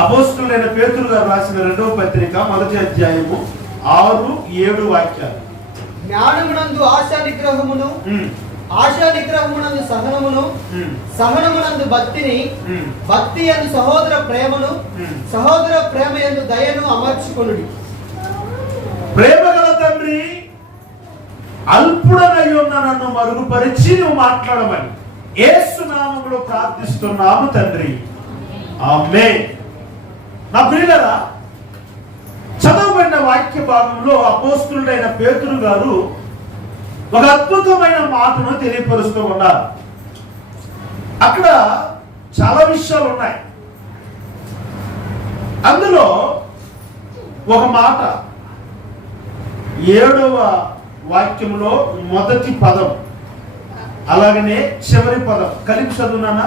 అపోస్తలుడైన పేతురు గారు రాసిన 2వ పత్రిక 1వ అధ్యాయము 6-7 వాక్యాలు. జ్ఞానమునందు ఆశా నిగ్రహమును, ఆశా నిగ్రహమునందు సహనమును, సహనమునందు భక్తిని, భక్తి యందు సహోదర ప్రేమను, సహోదర ప్రేమ యందు దయను అమర్చుకొనుడి. ప్రేమ గల తండ్రి, అల్పుడనై ఉన్న నన్ను మరుగుపరిచి నువ్వు మాట్లాడమని యేసు నామములో ప్రార్థిస్తున్నాము తండ్రి, ఆమేన్. నా ప్రియులారా, చదవబడిన వాక్య భాగంలో అపోస్తలుడైన పేతురు గారు ఒక అద్భుతమైన మాటను తెలియపరుస్తూ ఉన్నారు. అక్కడ చాలా విషయాలు ఉన్నాయి. అందులో ఒక మాట 7వ వాక్యంలో మొదటి పదం, అలాగనే చివరి పదం కలిపి చదువునానా?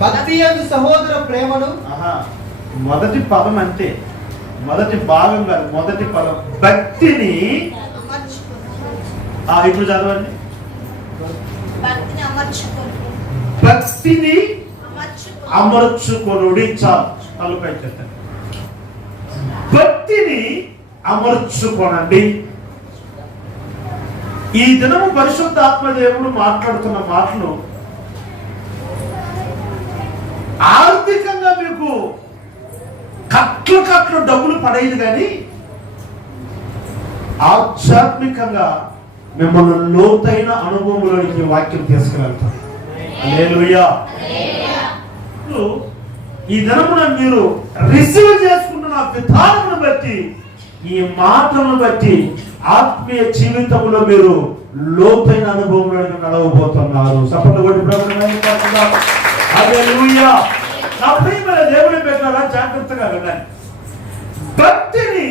భక్తి యందు సహోదర ప్రేమను. మొదటి పదం అంటే మొదటి భాగం కాదు, మొదటి పదం భక్తిని. ఇప్పుడు చదవండి. భక్తిని అమర్చుకొనుడి. చాలు, తలపై చెప్పండి. భక్తిని అమర్చుకోనండి. ఈ దినము పరిశుద్ధాత్మదేవుడు మాట్లాడుతున్న మాటలు ఆర్థికంగా మీకు కట్లు డబ్బులు పడేది, కానీ ఆధ్యాత్మికంగా మిమ్మల్ని లోతైన అనుభవంలోనికి వాక్యం తీసుకువెళ్తాం. హల్లెలూయా. ఈ దినమున మీరు రిసీవ్ చేసుకుంటున్న విధానమును బట్టి, ఈ మాటలను బట్టి ఆత్మీయ జీవితంలో మీరు లోతైన అనుభవంలోకి నడవబోతున్నారు. సపోర్ట్ కొట్టి ప్రభుత్వం. హల్లెలూయా. నా ప్రియమైన దేవుని బిడ్డలారా, జాగ్రత్తగా వినండి. భక్తిని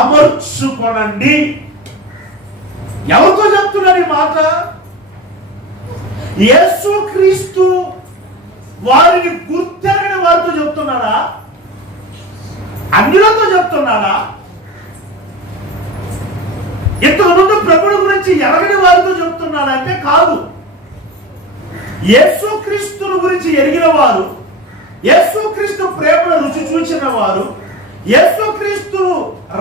అమర్చుకోనండి. ఎవరితో చెప్తున్నారు ఈ మాట? యేసుక్రీస్తు వారిని గుర్తెరగని వారితో చెప్తున్నారా? అన్యులతో చెప్తున్నారా? ఇంతకు ముందు ప్రభువు గురించి ఎరగని వారితో చెప్తున్నారా అంటే కాదు. యేసుక్రీస్తుని గురించి ఎరిగిన వారు, యేసుక్రీస్తు ప్రేమను రుచి చూచిన వారు, యేసుక్రీస్తు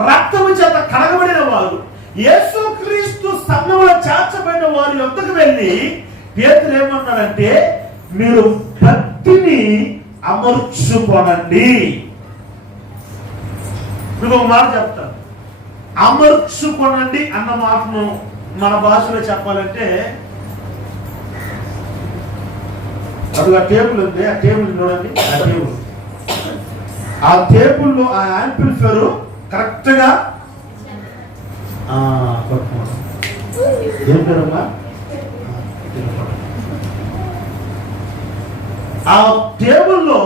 రక్తము చేత కడగబడిన వారు, యేసుక్రీస్తు సంఘములో చేర్చబడిన వారి యొద్దకు వెళ్ళి పేతురు ఏమన్నాడంటే, మీరు భక్తిని అమర్చుకోనండి. మీకు ఒక మాట చెప్తాను. అమర్చుకోనండి అన్న మాటను మన భాషలో చెప్పాలంటే, అది ఆ టేబుల్ ఉంది, ఆ టేబుల్ చూడండి. ఆ టేబుల్లో ఆ యాంప్లిఫైర్ కరెక్ట్ గా ఏం పేరమ్మా, ఆ టేబుల్లో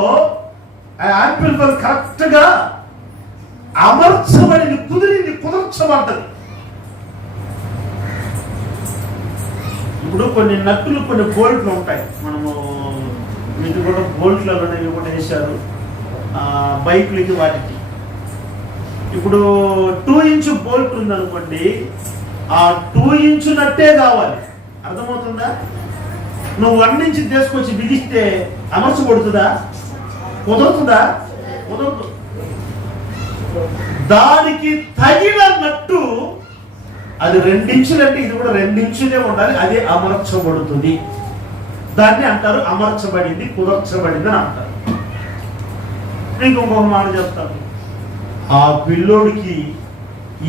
ఆ యాంప్లిఫైర్ కరెక్ట్ గా అమర్చబడింది, కుదర్చబడ్డది. ఇప్పుడు కొన్ని నట్టులు, కొన్ని బోల్ట్లు ఉంటాయి. మనము వీటి కూడా బోల్ట్లలో ఇవి కూడా వేశారు బైకులకి, వాటికి. ఇప్పుడు 2 ఇంచు బోల్ట్ ఉందనుకోండి, ఆ 2 ఇంచు నట్టే కావాలి. అర్థమవుతుందా? నువ్వు 1 ఇంచు తీసుకొచ్చి బిగిస్తే అమర్చబడుతుందా? కుదురుతుందా? కుదరదు. దానికి తగిన నట్టు అది 2 ఇంచులు అంటే ఇది కూడా 2 ఇంచులే ఉండాలి. అదే అమర్చబడుతుంది. దాన్ని అంటారు అమర్చబడింది, కుదర్చబడింది అని అంటారు. మీకు ఇంకొక మాట చెప్తాను. ఆ పిల్లోడికి,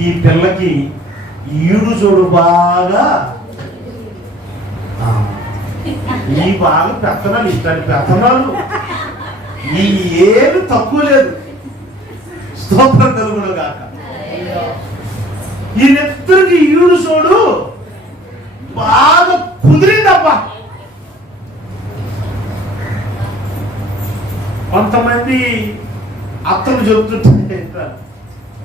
ఈ పిల్లకి ఈడు జోడు బాగా, ఈ బాగా పెత్తనాలు, ఇట్లాంటి పెత్తనాలు ఈ ఏమి తక్కువ లేదు. స్తోత్రం కలుగును గాక. ఈ నెత్తరికి ఈడు జోడు బాగా కుదిరిందబ్బా. కొంతమంది అత్తలు చెబుతుంటే,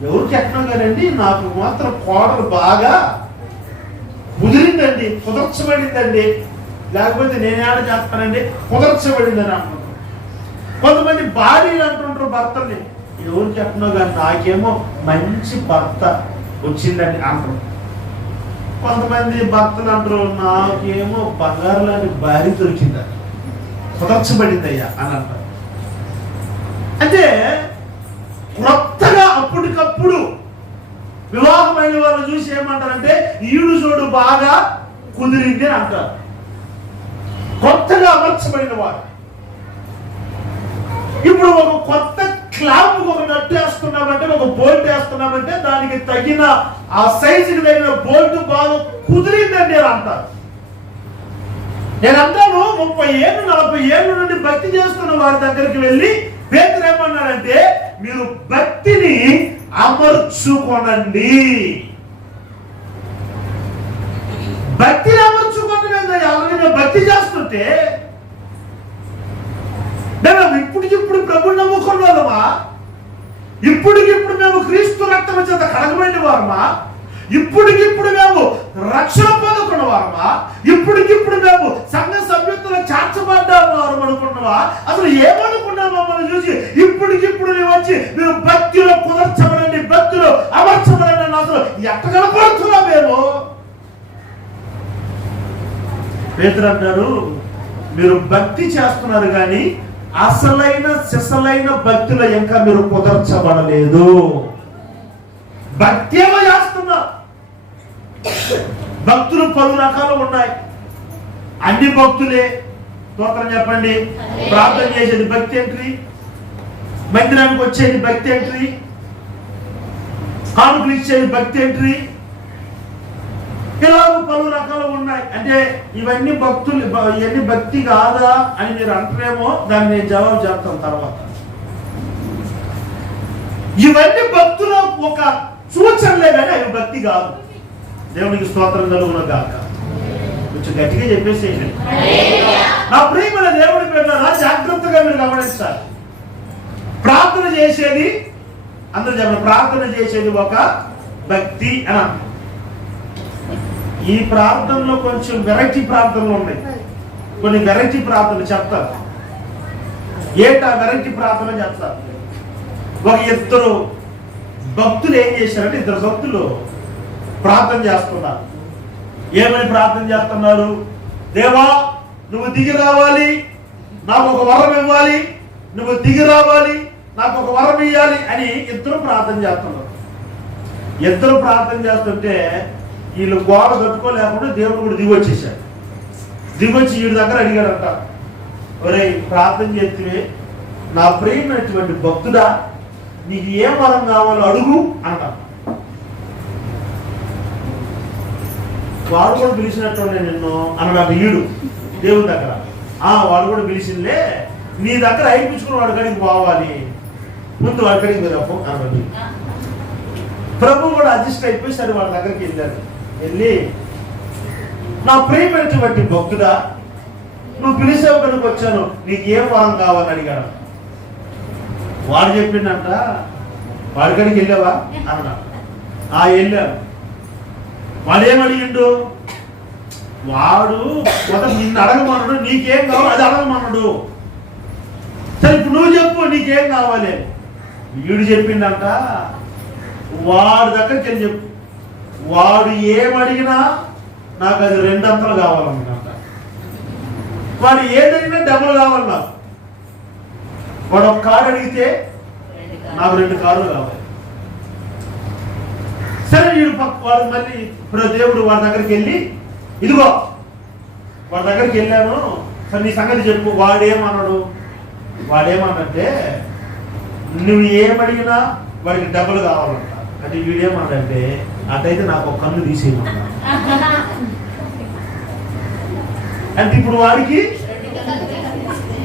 ఎవరికి ఎక్కడో కానండి, నాకు మాత్రం కోడలు బాగా కుదిరిందండి, కుదర్చబడిందండి, లేకపోతే నేనేడ చేస్తానండి, కుదర్చబడిందని అంటున్నాను. కొంతమంది భార్యలు అంటుంటారు భర్తల్ని, ఎవరికి ఎక్కడో కానీ నాకేమో మంచి భర్త వచ్చిందని అంటారు. కొంతమంది భర్తలు అంటారు, నాకేమో బంగారు లాంటి భార్య దొరికిందని, కుదర్చబడిందయ్యా అని అంటారు. అంటే కొత్తగా అప్పటికప్పుడు వివాహమైన వాళ్ళు చూసి ఏమంటారంటే ఈడు చూడు బాగా కుదిరింది అని అంటారు. కొత్తగా అమర్చబడిన వారు. ఇప్పుడు ఒక కొత్త క్లాంప్ ఒక నట్టు వేస్తున్నామంటే, ఒక బోల్ట్ వేస్తున్నామంటే దానికి తగిన ఆ సైజుకి తగిన బోల్ట్ బాగా కుదిరిందని నేను అంటారు. నేను అంటాను 30 ఏళ్ళు 40 ఏళ్ళ నుండి భక్తి చేస్తున్న వారి దగ్గరికి వెళ్ళి పేతురు ఏమన్నాడంటే, మీరు భక్తిని అమర్చుకోనండి. భక్తిని అమర్చుకోవడం ఎవరైనా భక్తి చేస్తుంటే మేము ఇప్పటికిప్పుడు ప్రభుని నమ్ముకున్న వాళ్ళమా? ఇప్పటికిప్పుడు మేము క్రీస్తు రక్తం చేత కడగబడిన వారమా? ఇప్పటికిప్పుడు మేము రక్షణ పొందుకున్న వారమా? ఇప్పటికిప్పుడు మేము సంఘ సభ్యత్వంలో చేర్చబడ్డ వారు అనుకున్నావా? అసలు ఏమనుకున్నామా మనం చూసి ఇప్పటికిప్పుడు నేను వచ్చి మీరు భక్తిలో కుదర్చబడండి, భక్తిలో అమర్చబడండి అసలు ఎట్ట కనపడుతున్నా మేము? పేతురు అంటారు, మీరు భక్తి చేస్తున్నారు కానీ అసలైన సిసలైన భక్తిలో ఇంకా మీరు కుదర్చబడలేదు. భక్తి ఏమో చేస్తున్నారు. భక్తులు పలు రకాలు ఉన్నాయి. అన్ని భక్తులే స్తోత్రం చెప్పండి. ప్రార్థన చేసేది భక్తి ఎంట్రీ, మందిరానికి వచ్చేది భక్తి ఎంట్రీ, కానుకలు ఇచ్చేది భక్తి ఎంట్రీ, ఇలా పలు రకాలు ఉన్నాయి. అంటే ఇవన్నీ భక్తులు, ఇవన్నీ భక్తి కాదా అని మీరు అంటారేమో, దాన్ని నేను జవాబు చెప్తాను తర్వాత. ఇవన్నీ భక్తుల ఒక సూచనలే కానీ అవి భక్తి కాదు. దేవునికి స్తోత్రం కలుగును గాక. కొంచెం గట్టిగా చెప్పేసేయండి. నా ప్రియమైన దేవుడి బిడ్డలారా, జాగ్రత్తగా మీరు గమనించాలి. ప్రార్థన చేసేది, అందరూ చెప్పండి, ప్రార్థన చేసేది ఒక భక్తి అని అంటారు. ఈ ప్రార్థనలో కొంచెం వెరైటీ ప్రార్థనలు ఉన్నాయి. కొన్ని వెరైటీ ప్రార్థనలు చెప్తారు. ఏంటా వెరైటీ ప్రార్థన చెప్తారు. ఒక ఇద్దరు భక్తులు ఏం చేశారంటే, ఇద్దరు భక్తులు ప్రార్థన చేస్తున్నారు. ఏమని ప్రార్థన చేస్తున్నారు? దేవా, నువ్వు దిగి రావాలి, నాకు ఒక వరం ఇవ్వాలి, నువ్వు దిగి రావాలి, నాకు ఒక వరం ఇవ్వాలి అని ఇద్దరు ప్రార్థన చేస్తున్నారు. ఇద్దరు ప్రార్థన చేస్తుంటే వీళ్ళు గోడ కట్టుకోలేకుండా దేవుడు కూడా దిగి వచ్చేసాడు. దిగి వచ్చి వీడి దగ్గర అడిగాడంట, ఒరే ప్రార్థన చేస్తే నా ప్రియమైనటువంటి భక్తుడా, నీకు ఏ వరం కావాలో అడుగు అంట. వాడు కూడా పిలిచినట్టు నిన్ను అన్నాడు ఈడు దేవుడి దగ్గర. వాడు కూడా పిలిచిందే, నీ దగ్గర అయిపించుకుని వాడి కడికి పోవాలి, ముందు వాడి కడికి పోయినప్పు అన్నాడు. ప్రభు కూడా అడ్జస్ట్ అయిపోయి సరే వాడి దగ్గరికి వెళ్ళాడు. వెళ్ళి, నా ప్రియమైనటువంటి భక్తుడా, నువ్వు పిలిచావు కనుక వచ్చాను, నీకు ఏం వరం కావాలని అడిగాడు. వాడు చెప్పిండంట, వాడి కడికి వెళ్ళావా అన్నా. వెళ్ళాను. వాడు ఏమడిగిండు? వాడు మొదటి నిన్ను అడగమన్నాడు, నీకేం కావాలి అది అడగమన్నాడు. సరే ఇప్పుడు నువ్వు చెప్పు, నీకేం కావాలి. వీడు చెప్పిండంట, వాడి దగ్గరికి వెళ్ళి చెప్పు, వాడు ఏమడిగినా నాకు అది 2 అంతలు కావాలన్నమాట. వాడు ఏదడిగినా డబుల్ కావాలి నాకు. వాడు ఒక కారు అడిగితే నాకు 2 కార్లు కావాలి. సరే వీడు వాడు మళ్ళీ ఇప్పుడు దేవుడు వాడి దగ్గరికి వెళ్ళి, ఇదిగో వాడి దగ్గరికి వెళ్ళాను, సరే నీ సంగతి చెప్పు. వాడేమన్నాడు? వాడేమన్నంటే, నువ్వు ఏమడిగినా వాడికి డబ్బులు కావాలంట. అంటే వీడేమన్నాడంటే, అటైతే నాకు ఒక కన్ను తీసేయమన్నా. అంటే ఇప్పుడు వాడికి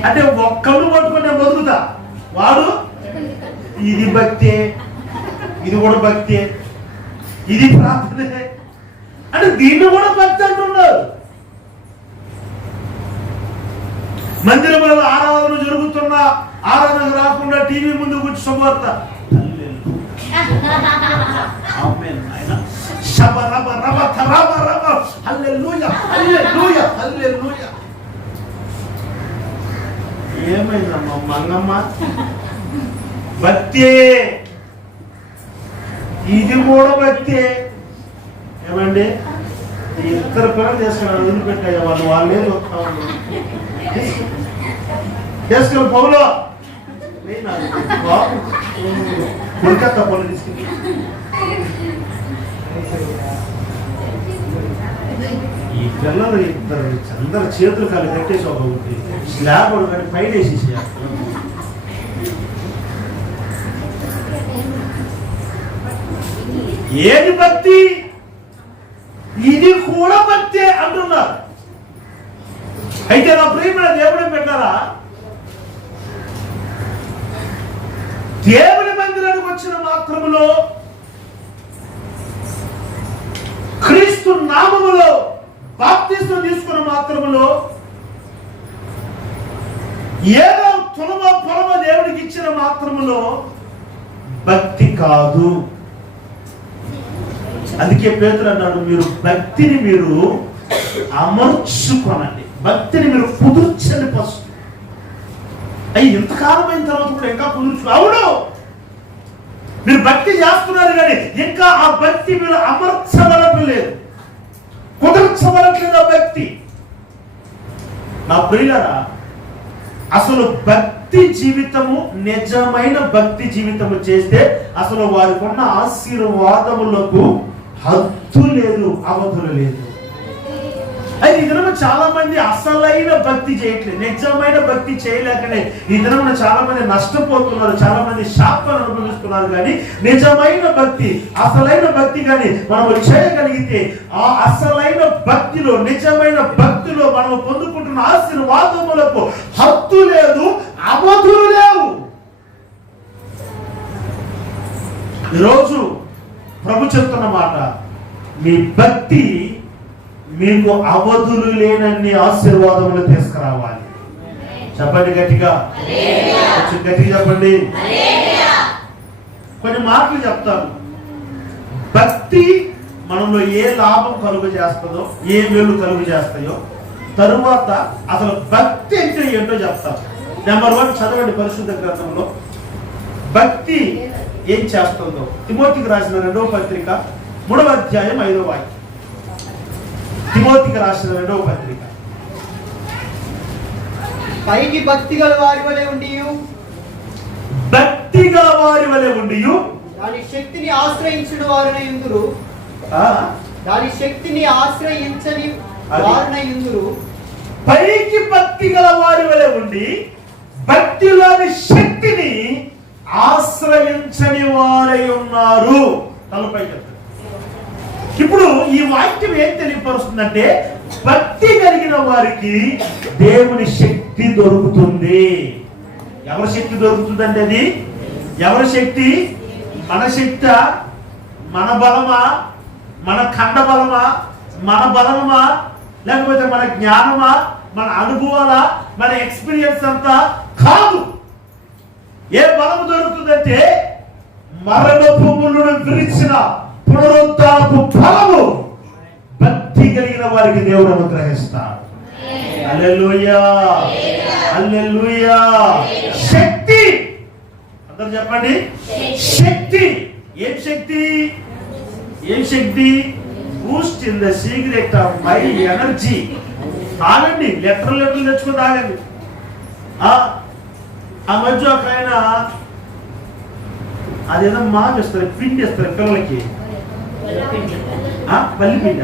అంటే ఒక్క కన్ను పట్టుకుని నేను బతుకుతా. వాడు ఇది భక్తే, ఇది కూడా భక్తే, ఇది ప్రార్థనే. అంటే దీన్ని కూడా భక్తి అంటున్నారు. మందిరంలో ఆరాధన జరుగుతున్న ఆరాధనకు రాకుండా టీవీ ముందు కూర్చు శుభవార్త, ఏమైందమ్మా మంగమ్మ? భక్తే, ఇది కూడా భక్తే. ఏమండి, ఇద్దరు పిల్లలు చేసుకున్నాడు, వదిలిపెట్టాయి వాళ్ళు, వాళ్ళే చూస్తా చేసుకుని పౌలో అండి నాకు కోల్కత్తా పనులు తీసుకుంది. ఈ పిల్లలు ఇద్దరు అందరు చేతులు కాళ్ళు కట్టేసి ఒక స్లాబ్ కానీ పైన వేసేసి ఏది భక్తి? ఇది కూడా భక్తే అంటున్నారు. అయితే నా ప్రియమైన దేవుడే పెట్టారా, దేవుని మందిరానికి వచ్చిన మాత్రములో క్రీస్తు నామములో బాప్తిస్మం తీసుకున్న మాత్రములో ఏదో తులమ పొలమ దేవుడికి ఇచ్చిన మాత్రములో భక్తి కాదు. అందుకే పేతురు అన్నాడు, మీరు భక్తిని మీరు అమర్చుకోనండి, భక్తిని మీరు కుదుర్చండి. ఫస్ట్ ఇంతకాలం అయిన తర్వాత కూడా ఇంకా కుదుర్చు. అవును, మీరు భక్తి చేస్తున్నారు కానీ ఇంకా ఆ భక్తి మీరు అమర్చబడట్లేదు, కుదర్చబడట్లేదు ఆ భక్తి. నా ప్రియులారా, అసలు భక్తి జీవితము, నిజమైన భక్తి జీవితము చేస్తే అసలు వారికి ఉన్న ఆశీర్వాదములకు హద్దు లేదు, అవధులు లేదు. అయితే ఈ దినము చాలా మంది అసలైన భక్తి చేయట్లేదు, నిజమైన భక్తి చేయలేకనే ఈ దినమున చాలా మంది నష్టపోతున్నారు, చాలా మంది శాపాన్ని అనుభవిస్తున్నారు. కానీ నిజమైన భక్తి, అసలైన భక్తి కానీ మనము చేయగలిగితే ఆ అసలైన భక్తిలో, నిజమైన భక్తిలో మనము పొందుకుంటున్న ఆశీర్వాదములకు హద్దు లేదు, అవధులు లేవు. ఈరోజు ప్రభు చెప్తున్న మాట, మీ భక్తి మీకు అవధులు లేనన్ని ఆశీర్వాదములు తీసుకురావాలి. చెప్పండి గట్టిగా, కొంచెం గట్టిగా చెప్పండి. కొన్ని మాటలు చెప్తాను. భక్తి మనలో ఏ లాభం కలుగు చేస్తుందో, ఏ మేలు కలుగు చేస్తాయో, తరువాత అసలు భక్తి అంటే ఏంటో చెప్తాను. నెంబర్ 1 చదవండి పరిశుద్ధ గ్రంథంలో భక్తి ఏం చేస్తుందో. తిమోతికి రాసిన 2వ పత్రిక 3వ అధ్యాయం 5వ వాక్యం. తిమోతికి రాసిన 2వ పత్రిక. పైకి భక్తి గల వారి వలె ఉండి, భక్తిగా వారి వలె ఉండి దాని శక్తిని ఆశ్రయించిన వారినై ఉందురు, దాని శక్తిని ఆశ్రయించని వారినై ఉందురు. పైకి భక్తి గల వారి వలె ఉండి భక్తిలోని శక్తిని ఆశ్రయించని వారై ఉన్నారు. తలపై చెప్తారు. ఇప్పుడు ఈ వాక్యం ఏం తెలియపరుస్తుందంటే, భక్తి కలిగిన వారికి దేవుని శక్తి దొరుకుతుంది. ఎవరి శక్తి దొరుకుతుందంటే అది ఎవరి శక్తి? మన శక్తి, మన బలమా, మన ఖండ బలమా, మన బలమా, లేకపోతే మన జ్ఞానమా, మన అనుభవాలా, మన ఎక్స్పీరియన్స్ అంతా కాదు. ఏ బలము దొరుకుతుందంటే మరణపు ముళ్ళును విరిచిన పునరుద్ధారపు ఫలము భక్తి కలిగిన వారికి దేవుడు అనుగ్రహిస్తాడు. హల్లెలూయా, హల్లెలూయా. శక్తి, అందరూ చెప్పండి. శక్తి. ఏం శక్తి? ఏం శక్తి? Boost in the secret of my energy. తాగండి, లెటర్లు తెచ్చుకుని తాగండి. ఆ మధ్య ఒక ఆయన అదేదో మాపిస్తారు, పిండి ఇస్తారు పిల్లలకి, పల్లి పిండి,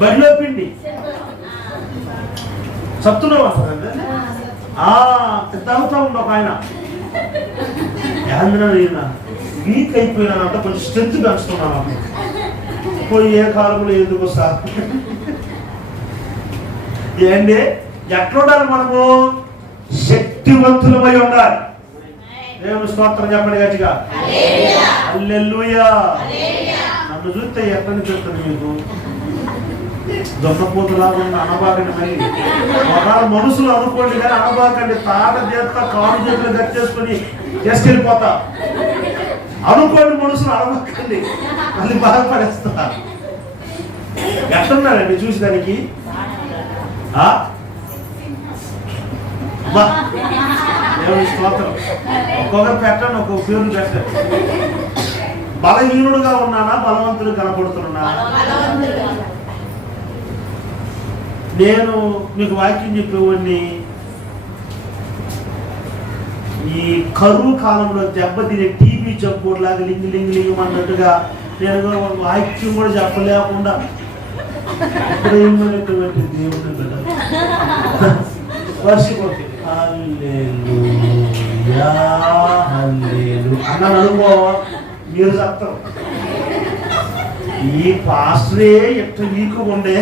బడిలో పిండి చెప్తున్నావు అంటారు. తాగుతా ఉండు ఒక ఆయన, వీక్ అయిపోయినానంట, కొంచెం స్ట్రెంత్ పెంచుతున్నాను. పోయి ఏ కాలంలో ఎందుకు సార్ ఏంటి? ఎట్లా ఉండాలి మనము? శక్తివంతులమై ఉండాలి. దేవుని స్తోత్రం చెప్పండి గట్టిగా. హల్లెలూయా. నన్ను చూస్తే ఎక్కడి చెప్తాను మీకు దొన్నపోతులాగా ఉన్న అనబాకండి. మరి ఒకవేళ మనుషులు అనుకోండి కానీ అనబాకండి. తాట చేస్తా, కాలు చేతులు గట్టేసుకొని చేసుకెళ్ళిపోతా అనుకోండి. మనుషులు అనబాకండి, మళ్ళీ బాధపడేస్తా. ఎట్లున్నారండి చూసేదానికి? దేవుని స్తోత్రం. ఒక్కొక్కరు పెట్టండి, ఒక్కొక్క పేరు పెట్టండి. బలహీనుడుగా ఉన్నానా, బలవంతుడు కనపడుతున్నా? నేను మీకు వాక్యం చెప్పేవాడిని ఈ కరువు కాలంలో దెబ్బతినే టీవీ జబ్బులాగా లింగి లింగి లింగం అన్నట్టుగా నేను వాక్యం కూడా చెప్పలేకుండా ప్రేమైనటువంటి దేవుడు కదా వర్షిపోతుంది అన్నాను అనుకో, మీరు చెప్తారు ఈ పాస్టరే ఎట్లా వీకు ఉండే,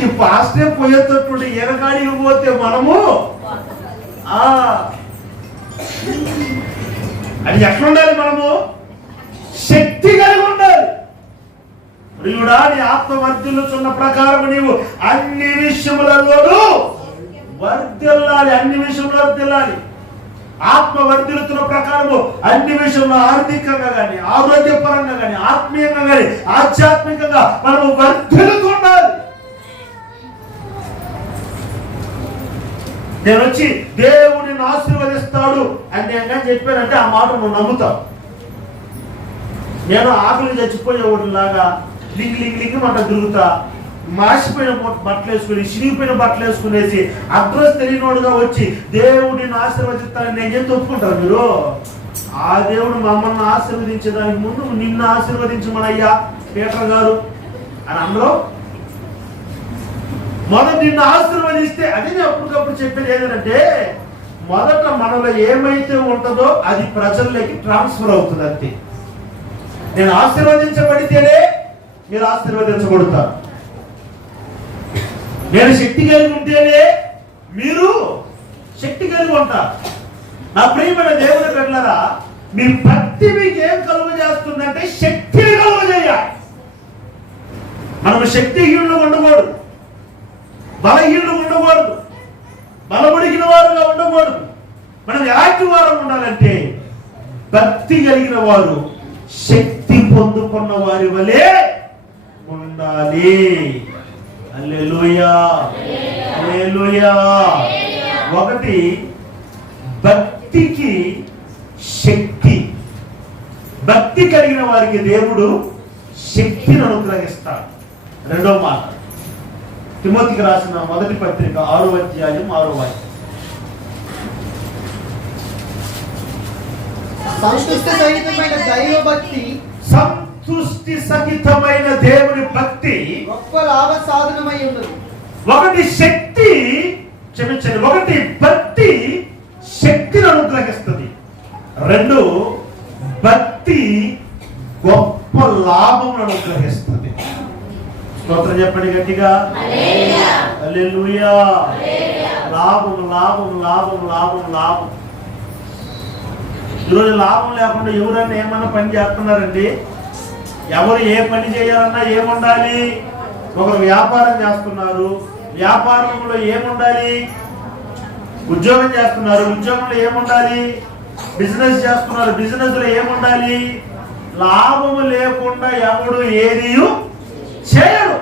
ఈ పాస్టరే పోయేటట్టు ఎనకాడికి పోతే మనము అది ఎట్లా ఉండాలి, మనము శక్తి కలిగి ఉండాలి. ప్రియుడా, నీ ఆత్మ వర్ధిల్లుచున్న ప్రకారం నీవు అన్ని విషయములలోనూ వర్ధిల్లాలి. అన్ని విషయంలో వర్ధిల్లాలి. ఆత్మ వర్ధిల్లుతున్న ప్రకారము అన్ని విషయంలో ఆర్థికంగా కానీ, ఆరోగ్యపరంగా కానీ, ఆత్మీయంగా కానీ, ఆధ్యాత్మికంగా మనము వర్ధిల్లుతుండాలి. నేను వచ్చి దేవుడిని ఆశీర్వదిస్తాడు అని నేను చెప్పానంటే ఆ మాట నువ్వు నమ్ముతావు. నేను ఆకలి చచ్చిపోయేవాడిలాగా లింగ్ లింగ్ లింగ్ మంట తిరుగుతా, మాసిపోయిన బట్టలు వేసుకుని, చిరిగిపోయిన బట్టలు వేసుకునేసి అడ్రస్ తెలియనోడుగా వచ్చి దేవుడిని ఆశీర్వదిస్తానని నేను చెప్తే ఒప్పుకుంటారు మీరు? ఆ దేవుడు మమ్మల్ని ఆశీర్వదించేదానికి ముందు నిన్ను ఆశీర్వదించమనయ్యా పీటర్ గారు అని అందరూ మొదట నిన్ను ఆశీర్వదిస్తే, అది నేను అప్పటికప్పుడు చెప్పేది ఏంటంటే, మొదట మనలో ఏమైతే ఉంటుందో అది ప్రజల్లోకి ట్రాన్స్ఫర్ అవుతుంది అంతే. నేను ఆశీర్వదించబడితేనే మీరు ఆశీర్వదించబడతారు. నేను శక్తి కలిగి ఉంటేనే మీరు శక్తి కలిగి ఉంటారు. నా ప్రియమైన దేవుని బిడ్డలారా, మీ భక్తి మీకు ఏం కలుగ చేస్తుందంటే శక్తిని కలుగజేయాలి. మనము శక్తిహీనులు ఉండకూడదు, బలహీనులు ఉండకూడదు, బలముడిగిన వారుగా ఉండకూడదు. మనం ఎలాంటి వారు ఉండాలంటే భక్తి కలిగిన వారు, శక్తి పొందుకున్న వారి వలె ఉండాలి. హల్లెలూయా, హల్లెలూయా. ఒకటి భక్తికి శక్తి. భక్తి కలిగిన వారికి దేవుడు శక్తిని అనుగ్రహిస్తాడు. రెండో మాట, తిమోతికి రాసిన మొదటి పత్రిక 6వ అధ్యాయం 6వ వాక్యం. సంతుష్టి సహితమైన దైవ భక్తి, సంతుష్టి సహితమైన దేవుని భక్తి గొప్ప లాభ సాధనమై ఉన్నది. ఒకటి శక్తి, క్షమించండి, ఒకటి భక్తి శక్తిని అనుగ్రహిస్తుంది. రెండు, భక్తి గొప్ప లాభములను అనుగ్రహిస్తుంది. స్తోత్రం చెప్పండి గట్టిగా. హల్లెలూయా. లాభం లాభం లాభం లాభం లాభం. ఈరోజు లాభం లేకుండా ఎవరన్నా ఏమన్నా పని చేస్తున్నారండి? ఎవరు ఏ పని చేయాలన్నా ఏముండాలి? ఒకరు వ్యాపారం చేస్తున్నారు, వ్యాపారంలో ఏముండాలి? ఉద్యోగం చేస్తున్నారు, ఉద్యోగంలో ఏముండాలి? బిజినెస్ చేస్తున్నారు, బిజినెస్ లో ఏముండాలి? లాభము లేకుండా ఎవడు ఏది చేయడు.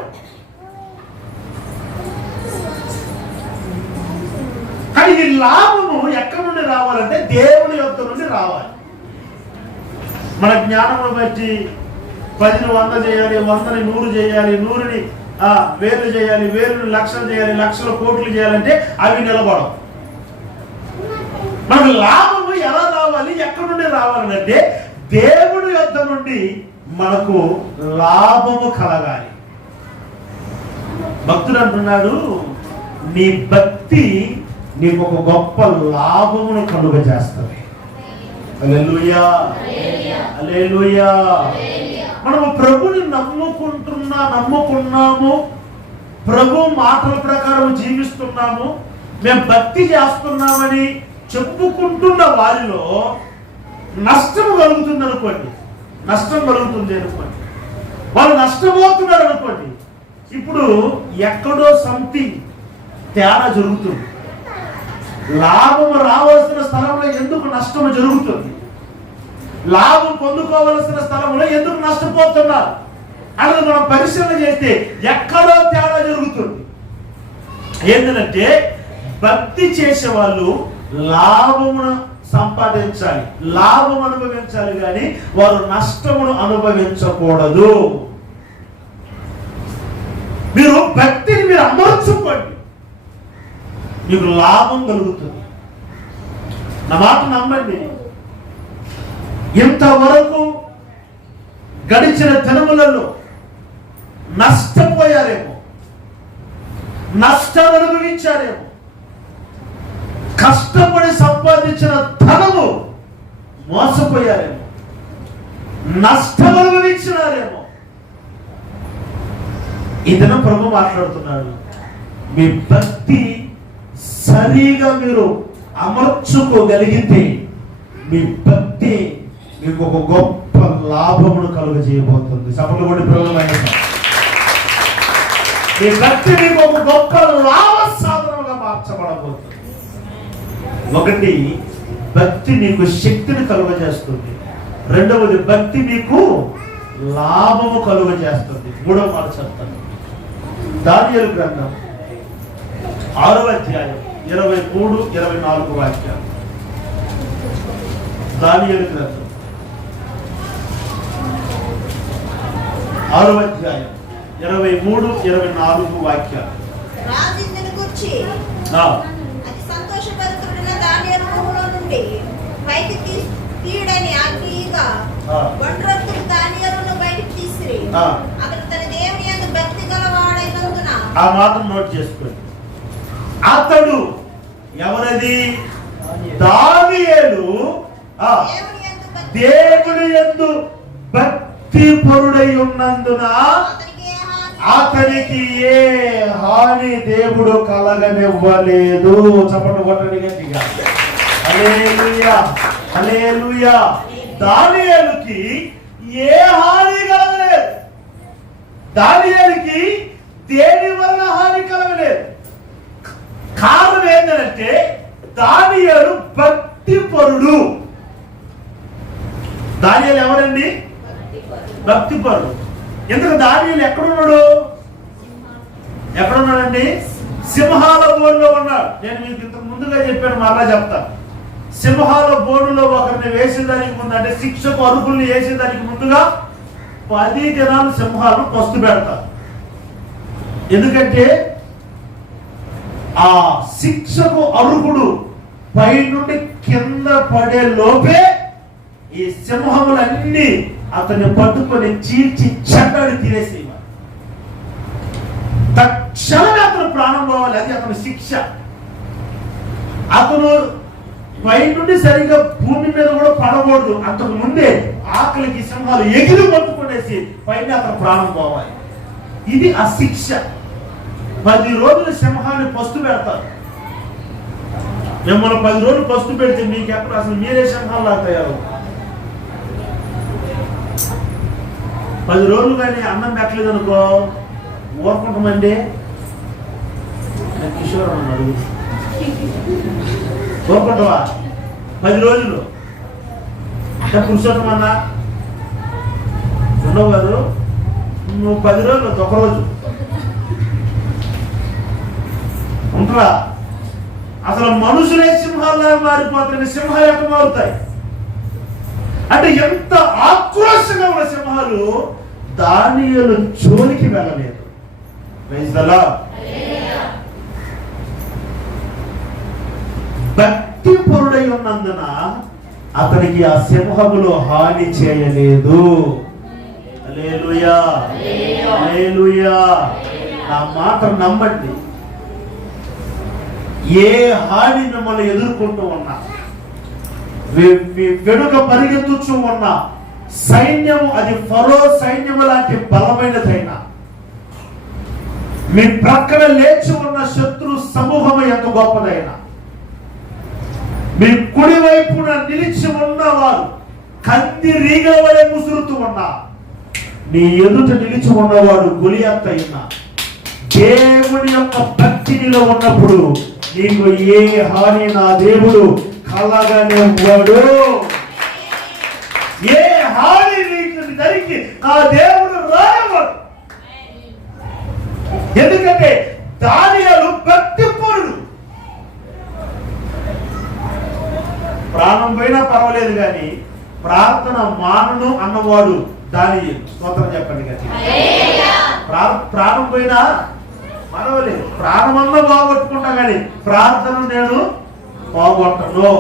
కానీ ఈ లాభము ఎక్కడి నుండి రావాలంటే దేవుని యొక్క నుండి రావాలి. మన జ్ఞానమును బట్టి 10ని 100 చేయాలి, 100ని 100 చేయాలి, 100ని 1000 చేయాలి, 1000ని లక్షలు చేయాలి, లక్షలు కోట్లు చేయాలంటే అవి నిలబడవు. మనకు లాభము ఎలా రావాలి, ఎక్కడి నుండి రావాలంటే దేవుడి యొద్ద నుండి మనకు లాభము కలగాలి. భక్తుడు అంటున్నాడు, నీ భక్తి నీకు ఒక గొప్ప లాభమును కలుగజేస్తుంది. హల్లెలూయా, హల్లెలూయా. మనము ప్రభుని నమ్ముకున్నాము, ప్రభు మాటల ప్రకారం జీవిస్తున్నాము, మేము భక్తి చేస్తున్నామని చెప్పుకుంటున్న వారిలో నష్టం కలుగుతుంది అనుకోండి, నష్టం కలుగుతుంది అనుకోండి, వాళ్ళు నష్టపోతున్నారు అనుకోండి. ఇప్పుడు ఎక్కడో సంథింగ్ తేడా జరుగుతుంది. లాభం రావాల్సిన స్థలంలో ఎందుకు నష్టం జరుగుతుంది? లాభం పొందుకోవలసిన స్థలంలో ఎందుకు నష్టపోతున్నారు అనేది మనం పరిశీలన చేస్తే ఎక్కడో తేడా జరుగుతుంది. ఏంటంటే భక్తి చేసే వాళ్ళు లాభమును సంపాదించాలి, లాభం అనుభవించాలి, కానీ వారు నష్టమును అనుభవించకూడదు. మీరు భక్తిని మీరు అమర్చుకోండి, మీకు లాభం కలుగుతుంది. నా మాట నమ్మండి. ఇంతవరకు గడిచిన దినములలో నష్టపోయారేమో, నష్టం అనుభవించారేమో, కష్టపడి సంపాదించిన ధనము మోసపోయారేమో, నష్టం అనుభవించినారేమో. ఈ దినం ప్రభు మాట్లాడుతున్నాడు, మీ భక్తి సరిగా మీరు అమర్చుకోగలిగితే మీ భక్తి మీకు ఒక గొప్ప లాభమును కలుగజేయబోతుంది. సభలు కూడా ప్రభుత్వం మీ భక్తి మీకు ఒక గొప్ప లాభ సాధనగా మార్చబడబోతుంది. ఒకటి, భక్తి నీకు శక్తిని కలుగజేస్తుంది. రెండవది, భక్తి మీకు లాభము కలుగజేస్తుంది. మూడవ మాట చెప్తాను. దానియేలు గ్రంథం 6వ అధ్యాయం 23-24 వాక్యాలు. దానియేలు గ్రంథం 6వ అధ్యాయం 23-24 వాక్యాలు. రాజుని గురించి అది సంతోషపరుతున్న దానియేలు గుహలో నుండి పైకి తీయడని ఆజ్ఞగా బండ్రొత్తులు దానియేలును బయటికి తీసిరి. అతడు తన దేవుని యందు భక్తి గలవాడైనందున, ఆ మాటను నోట్ చేసుకోండి. అతడు ఎవరది? దానియేలు దేవుని యందు భక్తి పరుడై ఉన్నందున అతనికి ఏ హాని దేవుడు కలగనివ్వలేదు. చప్పట్లు కొట్టండి గట్టిగా. హల్లెలూయా, హల్లెలూయా. దానియేలుకి ఏ హాని కలగలేదు. దానియేలుకి దేని వలన హాని కలగలేదు. కారణం ఏంటంటే దానియేలు భక్తి పరుడు. దానియేలు ఎవరండి? భక్తి పరుడు. ఎందుకు దానియేలు ఎక్కడున్నాడు? ఎక్కడున్నాడండి? సింహాల బోనులో ఉన్నాడు. నేను మీకు ఇంతకు ముందుగా చెప్పాను, మరలా చెప్తాను. సింహాల బోనులో ఒకరిని వేసేదానికి ముందు, అంటే శిక్షకు అర్హుల్ని వేసేదానికి ముందుగా 10 దినాలు సింహాలను పస్తు పెడతారు. ఎందుకంటే ఆ శిక్షకు అర్హుడు పై నుండి కింద పడే లోపే ఈ సింహములన్నీ అతన్ని పట్టుకొని చీల్చి చెడ్డాడి తినేసేవారు. తక్షణమే అతను ప్రాణం పోవాలి. అది అతని శిక్ష. అతను పై నుండి సరిగా భూమి మీద కూడా పడకూడదు. అంతకు ముందే ఆకలికి సింహాలు ఎగిరి పట్టుకునేసి పైన అతను ప్రాణం పోవాలి. ఇది ఆ శిక్ష. 10 రోజులు సింహాన్ని పస్తు పెడతారు. మిమ్మల్ని 10 రోజులు పస్తు పెడితే మీకు ఎక్కడ అసలు మీరే సింహాల్లా తయారు. 10 రోజులు కానీ అన్నం పెట్టలేదు అనుకో ఊరుకుంటామండి. కిషోర్ అన్నాడు, ఊరుకుంటావా? 10 రోజులు పురుషోత్తం అన్నా ఉండవు కాదు. నువ్వు 10 రోజులు ఒక రోజు ఉంటారా? అసలు మనుషులే సింహాలుగా మారిపోతాయి. సింహాలు ఎక్కడ మారుతాయి అంటే ఎంత ఆక్రోశంగా ఉన్న సింహాలు దానియేలు జోలికి వెళ్ళలేదు. భక్తి పరుడై ఉన్నందున అతనికి ఆ సింహములు హాని చేయలేదు. హల్లెలూయా, హల్లెలూయా. ఆ మాట నమ్మండి. ఏ హాని మిమ్మల్ని ఎదుర్కొంటూ ఉన్నా, వెనుక పరిగెత్తుచూ ఉన్న సైన్యం, అది ఫరో సైన్యము లాంటి బలమైనదైనా, మీ ప్రక్కన లేచి ఉన్న శత్రు సమూహము ఎంత గొప్పదైనా, మీ కుడి వైపున నిలిచి ఉన్నవారు కంది రీగల వలె ముసురుతూ ఉన్నా, నీ ఎదుట నిలిచి ఉన్నవాడు గొలియాత్ అయినా, దేవుని యొక్క భక్తినిలో ఉన్నప్పుడు నీకు ఏ హాని నా దేవుడు కలగనివ్వడు. ఏ హాని నీకు దరికి నా దేవుడు రానివ్వడు. ఎందుకంటే దానియేలు భక్తి పరుడు. ప్రాణం పోయినా పర్వాలేదు కానీ ప్రార్థన మానను అన్నవాడు దానియేలు. స్తోత్రం చెప్పండి కానీ. ప్రాణం పోయినా పర్వాలేదు, ప్రాణమన్నా బాగొట్టుకుంటా కానీ ప్రార్థన నేను బాగొట్టను.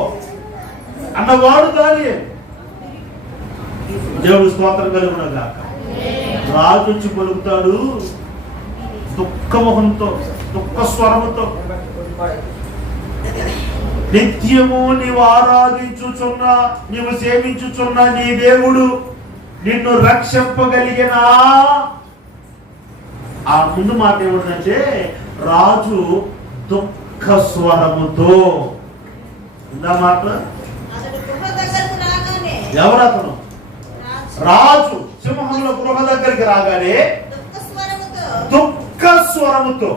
అన్నవాడు దానియేలు. దేవుడు స్తోత్రం కలుగును గాక. రాజు వచ్చి పలుకుతాడు దుఃఖముఖంతో, దుఃఖ స్వరముతో, నిత్యము నీవు ఆరాధించుచున్న, నీవు సేవించుచున్న నీ దేవుడు నిన్ను రక్షింపగలిగినా. ఆ ముందు మాట ఏమిటంటే రాజు దుఃఖ స్వరముతో. ఇందా మాట ఎవరు అతను? రాజు సింహముల గృహ దగ్గరికి రాగానే దుఃఖ స్వరముతో,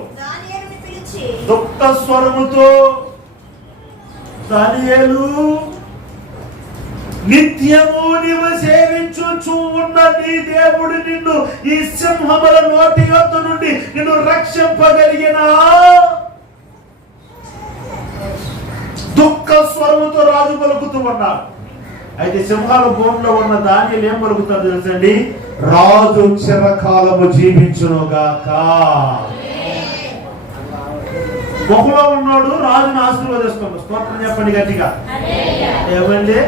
దుఃఖ స్వరముతో దానియేలు నిత్యము నీవు సేవించుచు ఉన్న నీ దేవుడు నిన్ను ఈ సింహముల నోటి యొద్ద నుండి నిన్ను రక్షింపగలిగిన. దుఃఖ స్వరముతో రాజు పలుకుతూ ఉన్నాడు. అయితే సింహాల బోన్లో ఉన్న దానియేలు ఏం పలుకుతాడు తెలుసండి? రాజు చిరకాలము జీవించునుగాక. గుహలో ఉన్నాడు, రాజుని ఆశీర్వదిస్తున్నాడు. స్తోత్రం చెప్పండి గట్టిగా. ఏమండి?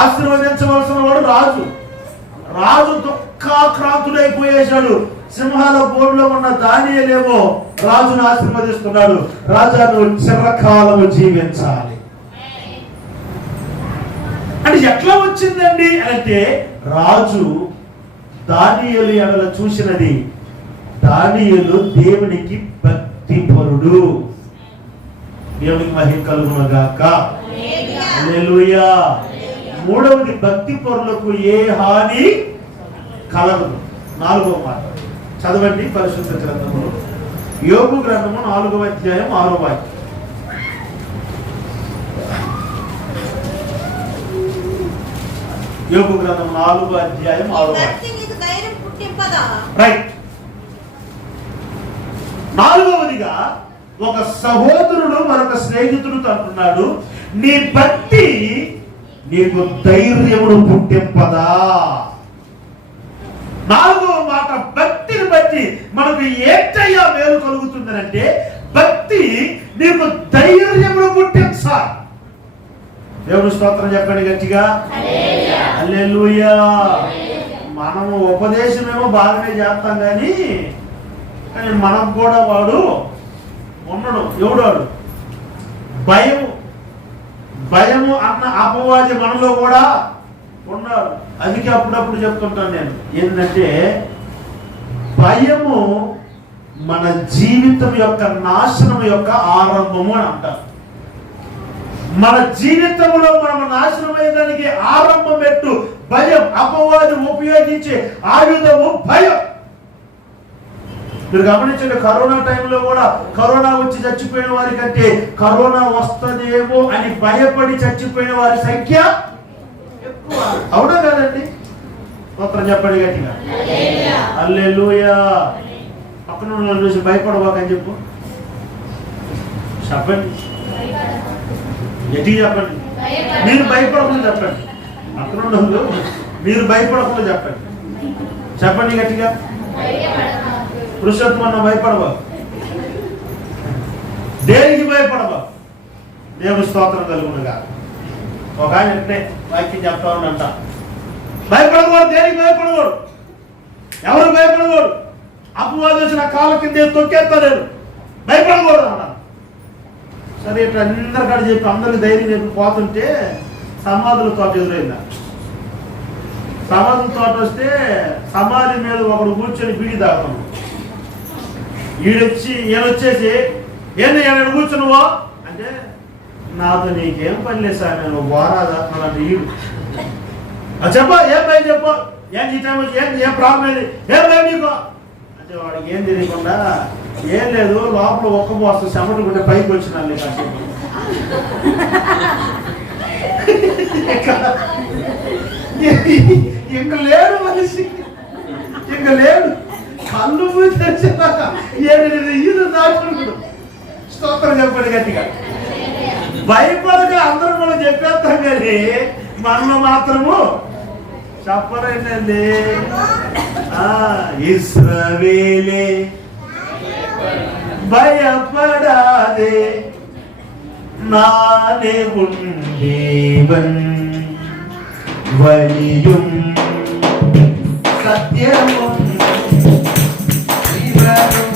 ఆశీర్వదించవలసిన వాడు రాజు. రాజు దుఃఖాక్రాంతుడైపోయేశాడు. సింహాల బోన్లో ఉన్న దానియేలేమో రాజును ఆశీర్వదిస్తున్నాడు. రాజా నువ్వు చిరకాలము జీవించాలి అంటే ఎట్లా వచ్చిందండి అంటే రాజు దానియేలు ఎడల చూసినది. దానియేలు దేవునికి భక్తిపరుడు. దేవునికి మహిమ కలుగును గాక. హల్లెలూయా. మూడవది, భక్తి పరులకు ఏ హాని కలగదు. 4వ మాట చదవండి పరిశుద్ధ గ్రంథము, యోబు గ్రంథము 4వ అధ్యాయం 6వ వాక్యం. యోబు గ్రంథం 4వ అధ్యాయం 6వ వాక్యం. రైట్. 4వదిగా ఒక సహోదరుడు మరొక స్నేహితుడు అంటున్నాడు, నీ భక్తి నీకు ధైర్యమును పుట్టింపదా. 4వ మాట, భక్తిని బట్టి మనకు ఏంటయ్యా మేలు కలుగుతుందనంటే భక్తి నీకు ధైర్యమును పుట్టించాలి. దేవుని స్తోత్రం చెప్పండి గట్టిగా. హల్లెలూయా. మనము ఉపదేశమేమో బాగానే చేస్తాం కానీ మనకు కూడా వాడు ఉండడు. ఎవడాడు? భయము అన్న అపవాది మనలో కూడా ఉన్నాడు. అందుకే అప్పుడప్పుడు చెప్తుంటాను నేను ఏంటంటే భయము మన జీవితం యొక్క నాశనం యొక్క ఆరంభము అని అంటారు. మన జీవితంలో మనం నాశనం అయ్యేదానికి ఆరంభం పెట్టు భయం. అపవాది ఉపయోగించే ఆయుధము భయం. మీరు గమనించండి, కరోనా టైంలో కూడా కరోనా వచ్చి చచ్చిపోయిన వారి కంటే కరోనా వస్తుందేమో అని భయపడి చచ్చిపోయిన వారి సంఖ్య ఎక్కువ. అవునా కాదండి? స్తోత్రం చెప్పండి గట్టిగా. హల్లెలూయా. పక్కన వాళ్ళని చూసి భయపడవాకని చెప్పు. చెప్పండి గట్టిగా చెప్పండి. మీరు భయపడకుండా చెప్పండి. పక్కన వాళ్ళు మీరు భయపడకుండా చెప్పండి. చెప్పండి గట్టిగా. పురుషత్వం అన్న భయపడవా, దేనికి భయపడవా. దేవుని స్తోత్రం కలుగునుగా. ఒక ఆయన అంటే వాక్యం చెప్తా ఉండంట, భయపడకూడదు. దేనికి భయపడకూడదు? ఎవరు భయపడకూడదు? అపవాది వచ్చిన కాళ్ళ కింద తొక్కేస్తా నేను, భయపడకూడదు అన్నాను. సరే ఇట్లా అందరికాడ చెప్పి అందరికి ధైర్యం చెప్పి పోతుంటే సమాధుల తోట ఎదురైందా. సమాధుల తోట వస్తే సమాధి మీద ఒకడు కూర్చొని బీడి తాగుతాను. ఈయనొచ్చేసి ఏంది ఈయన కూర్చున్నావా అంటే నాతో నీకేం పని లేదు సార్, నేను వారాదంటే ఈడు చెప్ప ఏం భయం చెప్ప, ఏం ప్రాబ్లం ఏది, ఏం భయం నీకు అంటే వాడికి ఏం తెలియకుండా ఏం లేదు లోపల ఒక్క పోస్తు చెమటకుంటే పైకి వచ్చినాను కాసేపు. ఇంక లేడు మనిషి, ఇంక లేడు. కళ్ళు తెరిచేదాకా ఈయన దాచుకుంటాడు. స్తోత్రం చెప్పండి గట్టిగా. భయపడక అందరూ మనం చెప్పేస్తాం కానీ మనలో మాత్రము చెప్పరండి. ఇశ్రాయేలే భయపడాదే, நானே உன் தேவன் வழியும் சத்தியமும் ஜீவனும்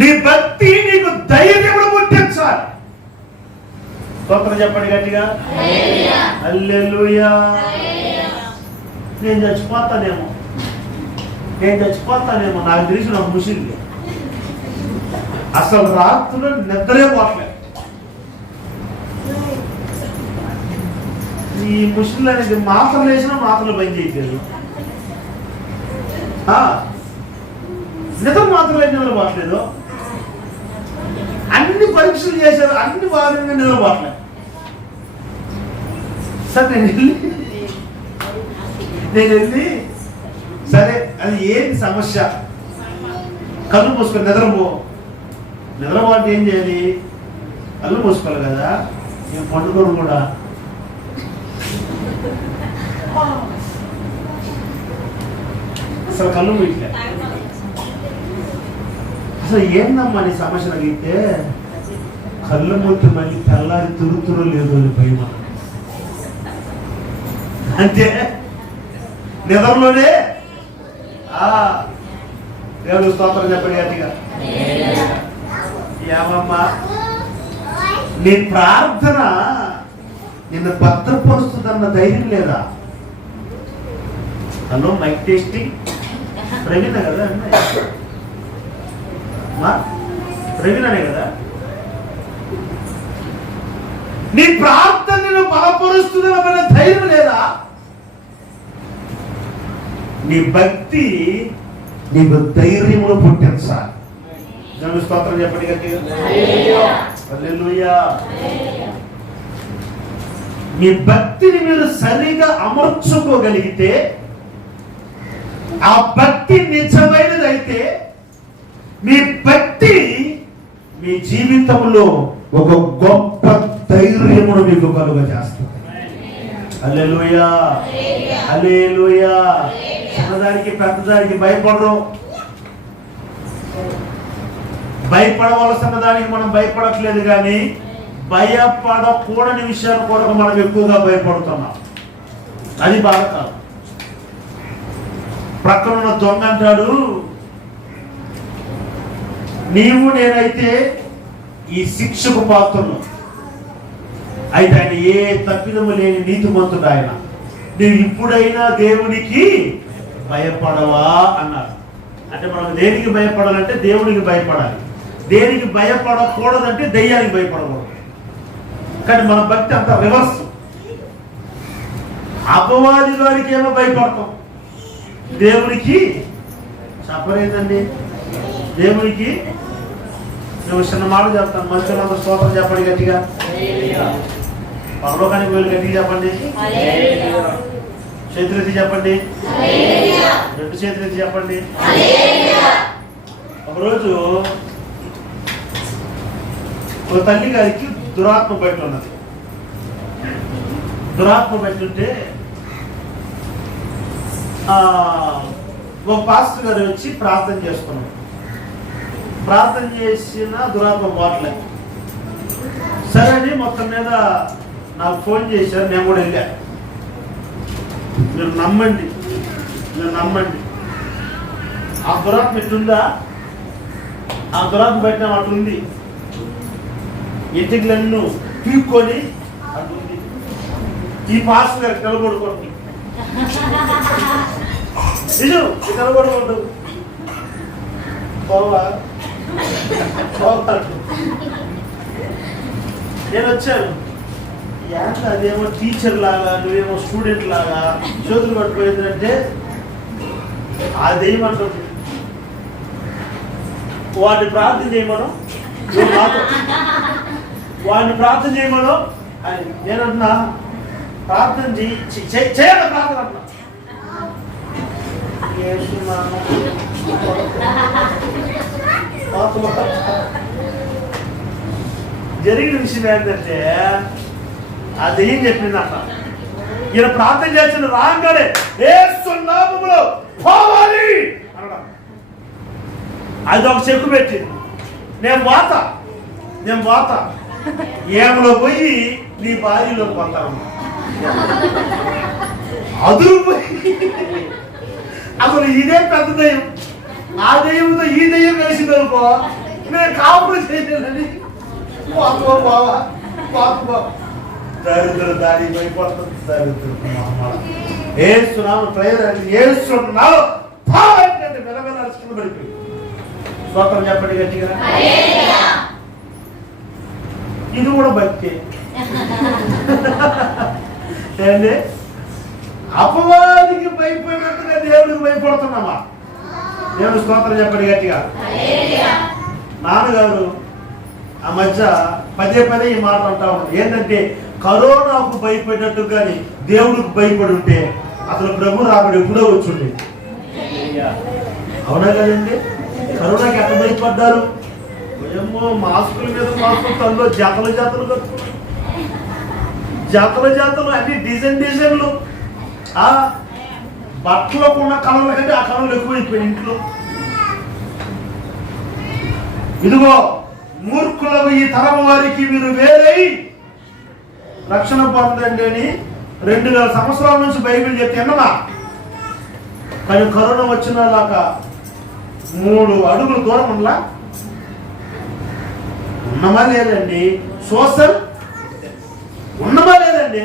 నీ భక్తి నీకు ధైర్యమును పుట్టించాలి. స్తోత్రం చెప్పండి గట్టిగా. హల్లెలూయా. నేను చచ్చిపోతానేమో నాకు తెలిసిన ఒక ముషిల్లు అసలు రాత్రులు నిద్రే పోట్లేదు. ఈ ముషిల్లు అనేది మాత్రలు వేసినా మాత్రలు బంద్ చేయలేదు. నిద్ర మాత్రలు నిద్ర పోట్లేదు. అన్ని పరీక్షలు చేశారు, అన్ని బాగా నిద్రపోట్లేదు. సరే నేను వెళ్ళి సరే అది ఏంటి సమస్య, కళ్ళు మూసుకొని నిద్రపో అంటే ఏం చేయాలి? కళ్ళు మూసుకోవాలి కదా. నేను పండుకోను కూడా. అసలు కళ్ళు మూయట్లేదు. అసలు ఏందమ్మా నీ సమస్య అడిగితే కళ్ళు మూతి మళ్ళీ తెల్లారి తురుతురు లేదు అని భయం. అంటే నిద్రలోనే దేవుడు స్తోత్రం చెప్పండి గట్టిగా. ఏమమ్మా నీ ప్రార్థన నిన్ను భద్రపరుస్తుందన్న ధైర్యం లేదా? Hello mic testing. ప్రవీణ కదా ప్రవీణనే కదా. నీ ప్రార్థన నిన్ను బలపరుస్తుందన్న ధైర్యం లేదా? నీ భక్తి నీకు ధైర్యమును పుట్టించాలి. దేవుని స్తోత్రం చెప్పండి గట్టిగా. హల్లెలూయా. మీ భక్తిని మీరు సరిగా అమర్చుకోగలిగితే, ఆ భక్తి నిజమైనదైతే, మీ భక్తి మీ జీవితంలో ఒక గొప్ప ధైర్యమును మీకు కలుగజేస్తుంది. హల్లెలూయా. హల్లెలూయా. చిన్నదానికి పెద్దదానికి భయపడరు. భయపడవలసిన దానికి మనం భయపడట్లేదు, కానీ భయపడకూడని విషయాల కొరకు మనం ఎక్కువగా భయపడుతున్నాం. అది బాధ కాదు. ప్రక్కనున్న దొంగ అంటాడు, నీవు నేనైతే ఈ శిక్షకు పాత్రను, అయితే ఆయన ఏ తప్పిదము లేని నీతిమంతుడు ఆయన. నీవు ఇప్పుడైనా దేవునికి భయపడవా అన్నారు. అంటే మనం దేనికి భయపడాలంటే దేవునికి భయపడాలి. దేనికి భయపడకూడదంటే దయ్యానికి భయపడకూడదు. కానీ మన భక్తి అంత రివర్స్. అపవాది వారికి ఏమో భయపడతాం, దేవునికి చెప్పలేదండి. దేవునికి నేను చిన్న మాట చెప్తాను. మనుషులందరూ స్తోత్రం చెప్పండి గట్టిగా. పరలోకానికి వెళ్ళి గట్టిగా చెప్పండి. చేతులెత్తి చెప్పండి. రెండు చేతులెత్తి చెప్పండి. ఒకరోజు ఒక తల్లి గారికి దురాత్మ బయట ఉన్నది. దురాత్మ బయట ఉంటే ఒక పాస్టర్ గారు వచ్చి ప్రార్థన చేసుకున్నాడు. ప్రార్థన చేసిన దురాత్మ పోవట్లేదు. సరే మొత్తం మీద నాకు ఫోన్ చేశారు, నేను కూడా వెళ్ళా. మీరు నమ్మండి, ఆ దురాత్మ ఎట్లుందా, ఆ దురాత్మ పెట్టిన అట్లుంది. ఇంటికి పీక్కొని అట్లుంది. ఈ పాస్టర్ గారికి నిలబడుకోండి, నిజం నిలబడుకోండు నేను వచ్చాను. అదేమో టీచర్ లాగా, నువ్వేమో స్టూడెంట్ లాగా చేతులు పట్టుకోయిందంటే అదేమంటుంది, వాడిని ప్రార్థన చేయమను, వాడిని ప్రార్థన చేయమను అని నేనంటున్నా. ప్రార్థన చేయాలి, ప్రార్థన అంటున్నా. జరిగిన విషయం ఏంటంటే అది ఏం చెప్పిందంట, ఈయన ప్రార్థన చేసిన రాగానే యేసు నామములో పోవాలి అనడం. అది ఒక చెక్కు పెట్టింది. నేను పోతా ఏమలో పోయి నీ భార్యలో పోతాను. అదురు పోయి అసలు ఇదే పెద్ద దయ్యం, ఆ దయ్యంతో ఈ దయ్యం కలిసింది అనుకో, నేను కాపులు చేయలేదని దరిద్ర దారి భయపడుతుంది. దరిద్ర ఏస్తున్నాము ప్రయోజనం ఏస్తున్నావు మెలమెల అరుచుకుని పడిపోయి. స్తోత్రం చెప్పండి గట్టిగా. ఇది కూడా భక్తి ఏంటి? అపవాదికి భయపడినట్టుగా దేవుడికి భయపడుతున్నామా? దేవుడు స్తోత్రం చెప్పండి గట్టిగా. నాన్నగారు ఆ మధ్య పదే ఈ మాట అంటా ఉన్నాడు. ఏంటంటే కరోనాకు భయపడినట్టు కానీ దేవుడికి భయపడి ఉంటే అసలు ప్రభు రాబడి ఎప్పుడో వచ్చుండే. అవునా కదండి? కరోనాకి ఎంత భయపడ్డారు? ఏమో మాస్కుల మీద మాస్కులు, తనలో జతలు కట్టుకున్నారు, జతలు అన్ని డిజైన్లు. ఆ బట్టలకు ఉన్న కళల కంటే ఆ కళలు ఎక్కువైపోయి ఇంట్లో. ఇదిగో మూర్ఖులకు ఈ తరం వారికి మీరు వేరై రక్షణ పొందండి అని 2000 సంవత్సరాల నుంచి బైబిల్ చెప్తే అన్నమా. కానీ కరోనా వచ్చినలాగా 3 అడుగులు దూరం ఉన్నమా లేదండి? సోషల్ ఉన్నమా లేదండి?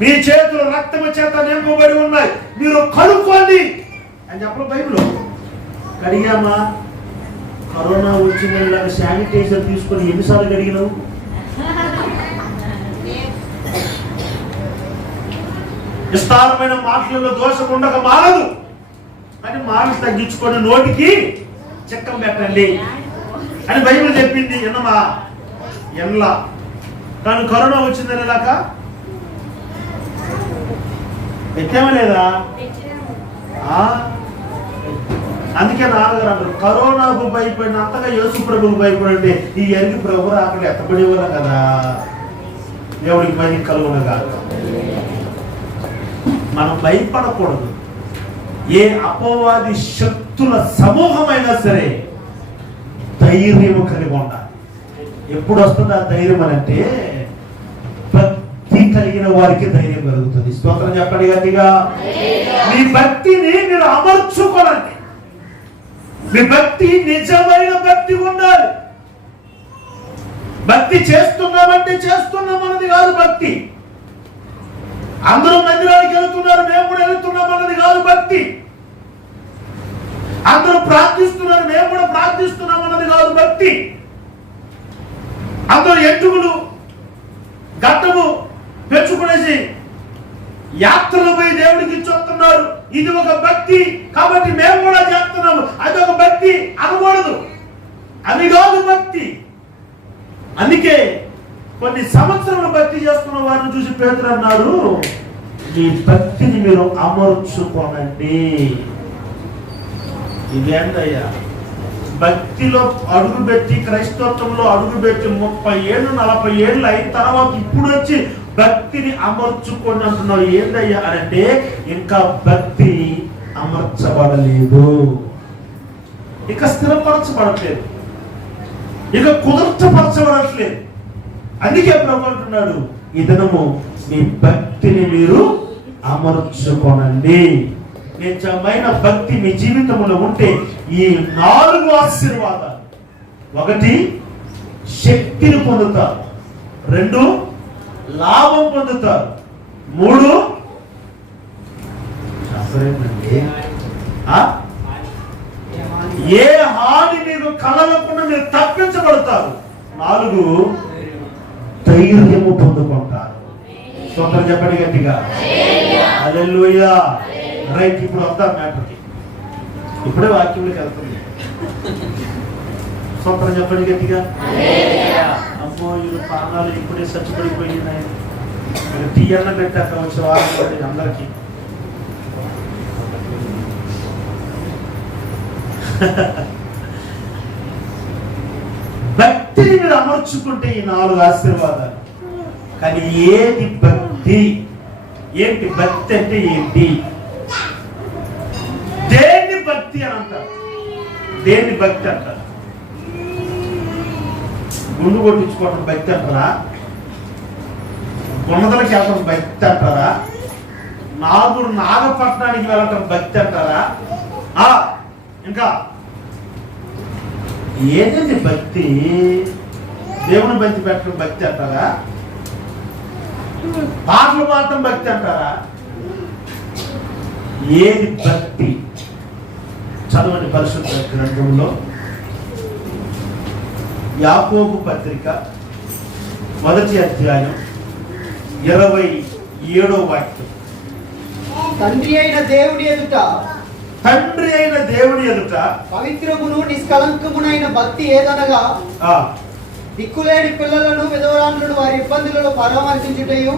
మీ చేతులు రక్తము చేత నింపబడి ఉన్నాయి, మీరు కడుక్కోండి అని చెప్పడం బైబిల్. కడిగామా? కరోనా వచ్చిన శానిటైజర్ తీసుకొని ఎన్నిసార్లు కడిగినావు? విస్తారమైన మాటలలో దోషం ఉండక మారదు అని మాటలు తగ్గించుకొని నోటికి చెక్కం పెట్టండి అని బైబిల్ చెప్పింది. ఎన్నమా ఎన్లా. కానీ కరోనా వచ్చిందని ఎలాక ఎత్తామా లేదా? అందుకే నాన్నగారు అంటారు, కరోనాకు భయపడినంతగా యేసు ప్రభుకు భయపడండి ఈ ఎరిగి ప్రభు అక్కడ ఎత్తబడేవాళ్ళ కదా. దేవుడికి మహిమ కలుగునగా. మనం భయపడకూడదు. ఏ అపవాది శక్తుల సమూహమైనా సరే ధైర్యం కలిగి ఉండాలి. ఎప్పుడు వస్తుంది ఆ ధైర్యం అంటే భక్తి కలిగిన వారికి ధైర్యం కలుగుతుంది. స్తోత్రం చెప్పండి గట్టిగా. మీ భక్తిని మీరు అమర్చుకోనండి. మీ భక్తి నిజమైన భక్తి ఉండాలి. భక్తి చేస్తున్నామంటే చేస్తున్నామన్నది కాదు భక్తి. అందరూ మందిరానికి వెళుతున్నారు, మేము కూడా వెళుతున్నాం అన్నది కాదు భక్తి. అందరూ ప్రార్థిస్తున్నారు, మేము కూడా ప్రార్థిస్తున్నాం అన్నది కాదు భక్తి. అందరూ ఎట్టుకులు గట్టము పెంచుకునేసి యాత్రలు పోయి దేవుడికి ఇచ్చొస్తున్నారు, ఇది ఒక భక్తి కాబట్టి మేము కూడా చేస్తున్నాము, అది ఒక భక్తి అనకూడదు. అది కాదు భక్తి. అందుకే కొన్ని సంవత్సరాలు భక్తి చేస్తున్న వారిని చూసి పేతురు అన్నారు, మీ భక్తిని మీరు అమర్చుకోనండి. ఇదేంటయ్యా? భక్తిలో అడుగుపెట్టి క్రైస్తవంలో అడుగుపెట్టి 30 ఏళ్ళు 40 ఏళ్ళు అయిన తర్వాత ఇప్పుడు వచ్చి భక్తిని అమర్చుకొని అంటున్నావు. ఏందయ్యా అని అంటే ఇంకా భక్తి అమర్చబడలేదు, ఇక స్థిరపరచబడట్లేదు, ఇక కుదుర్చపరచబడట్లేదు. అందుకే ప్రభు అంటున్నాడు, ఈ దినము మీ భక్తిని మీరు అమర్చుకోనండి. నిజమైన భక్తి మీ జీవితంలో ఉంటే ఈ 4 ఆశీర్వాదాలు: 1 శక్తిని పొందుతారు, 2 లాభం పొందుతారు, 3 ఏ హాని మీకు కలగకుండా మీరు తప్పించబడతారు, 4 ధైర్యము పొందుకుంటారు. స్తోత్రం చెప్పండి గట్టిగా. హల్లెలూయా. రైట్, ఇప్పుడు వద్దాం మ్యాటర్కి. ఇప్పుడే వాక్యంలోకి వెళ్తుంది. స్తోత్రం చెప్పండి గట్టిగా. అమ్మో, ఇది ప్రాణాలు ఇప్పుడే చచ్చిపడిపోయినాయి. టీ అన్న పెట్టాక వచ్చే వారం అందరికీ. భక్తిని మీరు అమర్చుకుంటే ఈ 4 ఆశీర్వాదాలు. కానీ ఏది భక్తి? ఏంటి భక్తి అంటే ఏంటి? దేన్ని భక్తి అని అంటారు? దేన్ని భక్తి అంటారు? గుండు కొట్టించుకోవడం భక్తి అంటారా? గుణదలకి వెళ్ళడం భక్తి అంటారా? నాగపట్నానికి వెళ్ళటం భక్తి అంటారా? ఇంకా ఏదేది భక్తి? దేవుని భక్తి పెట్టడం భక్తి అంటారా? పాటలు పాడటం భక్తి అంటారా? ఏది భక్తి? చదవండి పరిశుద్ధ గ్రంథంలో యాకోబు పత్రిక 1వ అధ్యాయం 27వ వాక్యం. తండ్రి అయిన దేవుని ఎదుట పవిత్రమును నిష్కలంకమునైన భక్తి ఏదనగా దిక్కులేని పిల్లలను విధవరాండ్లను వారి ఇబ్బందులలో పరామర్శించుటయు.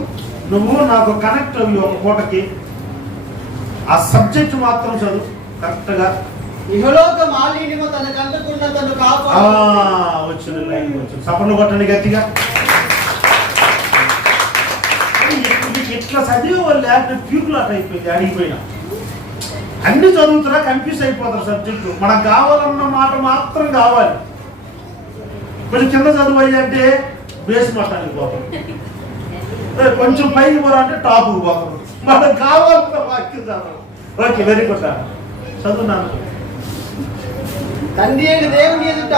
నువ్వు నాకు కనెక్ట్ అయ్యి ఒక పూటకి ఆ సబ్జెక్ట్ మాత్రం చదువు కరెక్ట్ గా. ఇహలోక మాలిన్యము తనకు అంటకుండా తను కాపాడు. వచ్చిన లైన్ వచ్చింది. సపర్లు కొట్టండి గట్టిగా. ఇట్లా చదివే వాళ్ళు లేకపోతే ప్యూకులాట్ అయిపోయింది, అడిగిపోయినా. అన్ని చదువుతున్నా కన్ఫ్యూజ్ అయిపోతారు సబ్జెక్టు. మనకు కావాలన్న మాట మాత్రం కావాలి. కొంచెం కింద చదువు అంటే బేస్ మట్టానికి పోతాం, కొంచెం పైకి పోరా అంటే టాప్కి పోతాం. మనకు కావాలన్న వాక్యం చదవం. Okay, very good. చదువున్నాను. తండ్రి అయిన దేవుని ఎదుట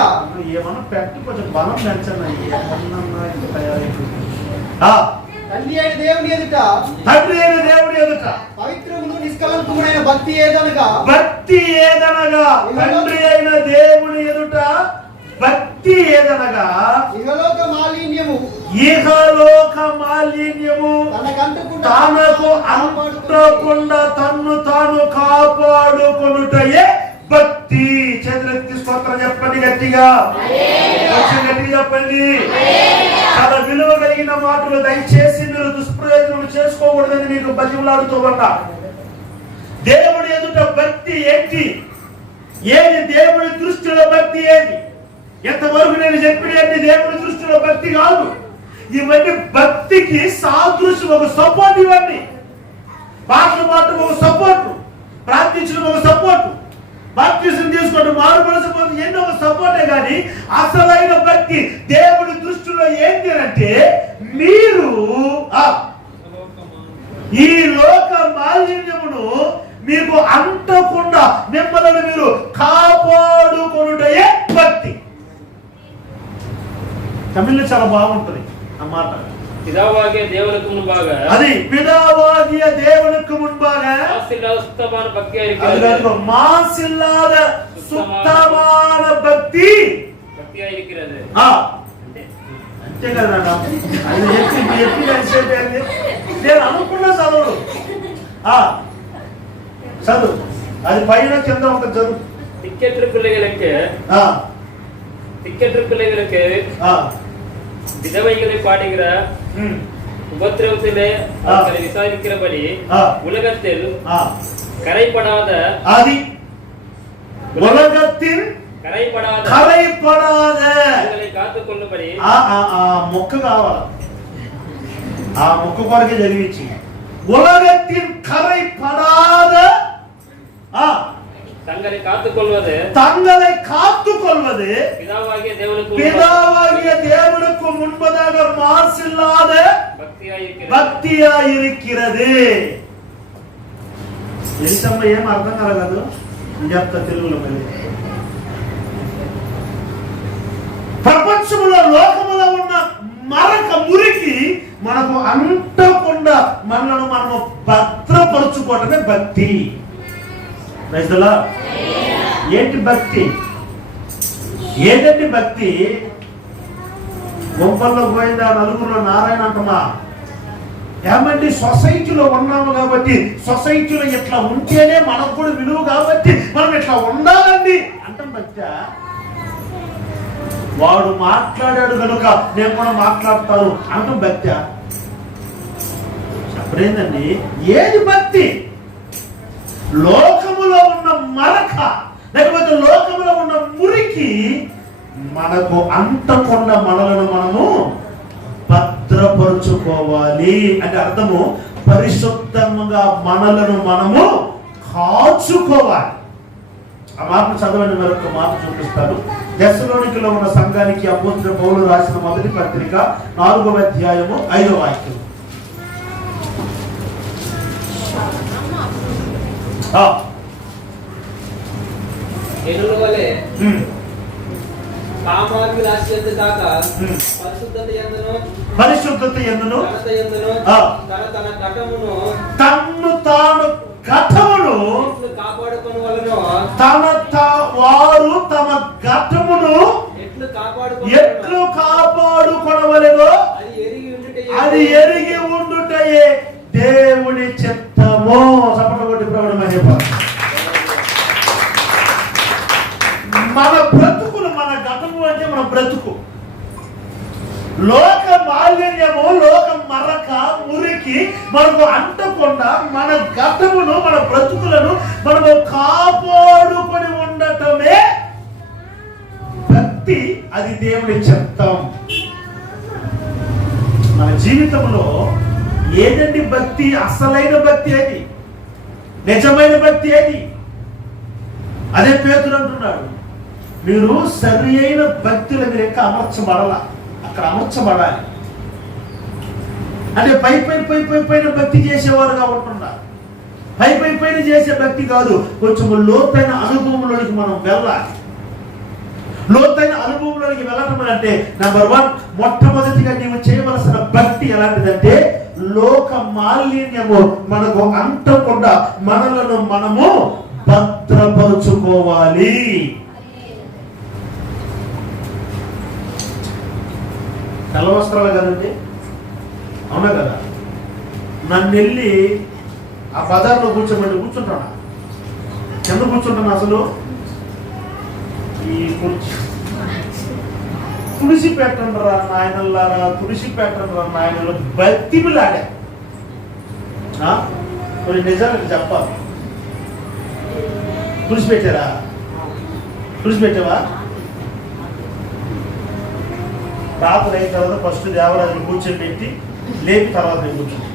ఏమన్నా పెట్టి కొంచెం బలం పెంచండి. తండ్రి అయిన దేవుని ఎదుట పవిత్రమును నిష్కలంకమునైన భక్తి ఏదనగా తండ్రి అయిన దేవుని ఎదుట భక్తి ఏదనగా ఇహలోక మాలిన్యము తనకు అంటకుండా తన్ను తాను కాపాడుకొనుటయే భక్తి. చేతులెత్తి స్తోత్రం చెప్పండి గట్టిగా. గట్టిగా చెప్పండి. చాలా విలువ కలిగిన మాటలు దయచేసి మీరు దుష్ప్రయోజనం చేసుకోకూడదని మీకు బతిమలాడుతూ ఉన్నా. దేవుడి ఎదుట భక్తి ఏంటి? ఏది దేవుడి దృష్టిలో భక్తి? ఏది? ఎంతవరకు నేను చెప్పినవన్నీ దేవుడి దృష్టిలో భక్తి కాదు. ఇవన్నీ భక్తికి సాదృశ్యం, ఒక సపోర్ట్. ఇవన్నీ పాటలు పాడటం ఒక సపోర్ట్, ప్రార్థించడం ఒక సపోర్ట్, బాప్తిజం తీసుకోవడం, మారు మనసు ఎన్నో ఒక సపోర్టే. కానీ అసలైన భక్తి దేవుడి దృష్టిలో ఏంటి అంటే మీరు ఈ లోక మాలిన్యమును మీకు అంటకుండా మిమ్మల్ని మీరు కాపాడుకొనుటయే భక్తి. తమిళ్లో చాలా బాగుంటది అన్నమాట. பிதாவாகிய தேவனுக்கு முன்பாக அது பிதாவாகிய தேவனுக்கு முன்பாக மாசில்லாத சுத்தமான பக்தியா இருக்கிறது. மாசில்லாத சுத்தமான பக்தியா இருக்கிறது. అంతే కదా. అది చెప్పి నేను అనుకున్నా చదువు. చదువు. అది పైన కింద ఉంటుంది. చదువు. திக்கற்ற பிள்ளைகளுக்கு விதவைகளை பாடுகிற உபத்திரவத்திலே அவர்களை விசாரிக்கிறபடி உலகத்தில் கரைப்படாத காத்துக் கொள்ளும்படி మొక్క కావాలి. ఆ మొక్క కొరకే చదివించి உலகத்தின் கரைப்படாத தங்களை காத்துக்கொள்வது பிதாவாகிய தேவனுக்கு முன்பதாக மாசில்லாத பக்தியா இருக்கிறது. ఏంటమ్మా ఏం అర్థం కలగదు చెప్తా తెలుగులో. మళ్ళీ ప్రపంచంలో లోకములో ఉన్న మరొక మురికి మనకు అంటకుండా మనలను మనము భద్రపరుచుకోవటమే భక్తి. ఏంటి భక్తి? ఏదండి భక్తి? గొప్పల్లో పోయిందా నలుగురులో నారాయణ అంటమా? ఏమండి సొసైటీలో ఉన్నాము కాబట్టి సొసైటీలో ఇట్లా ఉంటేనే మనకు కూడా విలువ కాబట్టి మనం ఇట్లా ఉండాలండి అంటాం భక్తి. వాడు మాట్లాడాడు కనుక నేను కూడా మాట్లాడతాను అంటాం భక్తి. అప్పుడేందండి ఏది భక్తి? లోకములో ఉన్న మరక లేకపోతే లోకములో ఉన్న మురికి మనకు అంటకుండా మనలను మనము భద్రపరుచుకోవాలి. అంటే అర్థము పరిశుద్ధంగా మనలను మనము కాచుకోవాలి. ఆ మాట చదవని మరొక మాట చూపిస్తాను. తెస్సలోనికలో ఉన్న సంఘానికి అపోస్తలుడైన పౌలు రాసిన మొదటి పత్రిక 4వ అధ్యాయము 5వ వాక్యం. పరిశుద్ధత యందును తన్ను తాను ఘటమును వారు తమ ఘటమును ఎట్లు కాపాడుకొనవలెనో అది ఎరిగి ఉండుటయే దేవుని చిత్తము. సపటి ప్రభుడు మహిమ. మన బ్రతుకులు మన ఘటము అంటే మన బ్రతుకు. లోక మాలిన్యము లోక మరక మురికి మనకు అంటకుండా మన ఘటమును మన బ్రతుకులను మనము కాపాడుకొని ఉండటమే భక్తి. అది దేవుని చిత్తం. మన జీవితంలో ఏదండి భక్తి? అసలైన భక్తి ఏది? నిజమైన భక్తి ఏది? అదే పేతురు అంటున్నాడు, మీరు సరి అయిన భక్తుల మీరు ఇంకా అమర్చబడాల. అక్కడ అమర్చబడాలి అంటే పైన భక్తి చేసేవారుగా ఉంటున్నారు. పైన చేసే భక్తి కాదు, కొంచెం లోతైన అనుభవంలోనికి మనం వెళ్ళాలి. లోతైన అనుభవంలోనికి వెళ్ళటం అంటే నెంబర్ 1 మొట్టమొదటిగా నీవు చేయవలసిన భక్తి ఎలాంటిదంటే లోక మాలిన్యము మనకు అంటకుండా మనలను మనము భద్రపరుచుకోవాలి. తెల్ల వస్త్రాలు కదండి, అవునా కదా? నన్ను వెళ్ళి ఆ బజార్లో కూర్చుంటాను. కింద కూర్చుంటాను. అసలు ఈ తులసి పెట్టండి రా నాయనల్లారా, తులసి పెట్టండి రా నాయనలు బతిమిలాడా. కొన్ని నిజాలకు చెప్పాలి. తులసి పెట్టారా? తులసి పెట్టావా? రాత్రి అయిన తర్వాత ఫస్ట్ దేవరాజుని కూర్చోబెట్టి లేపి తర్వాత నేను కూర్చుంటాను.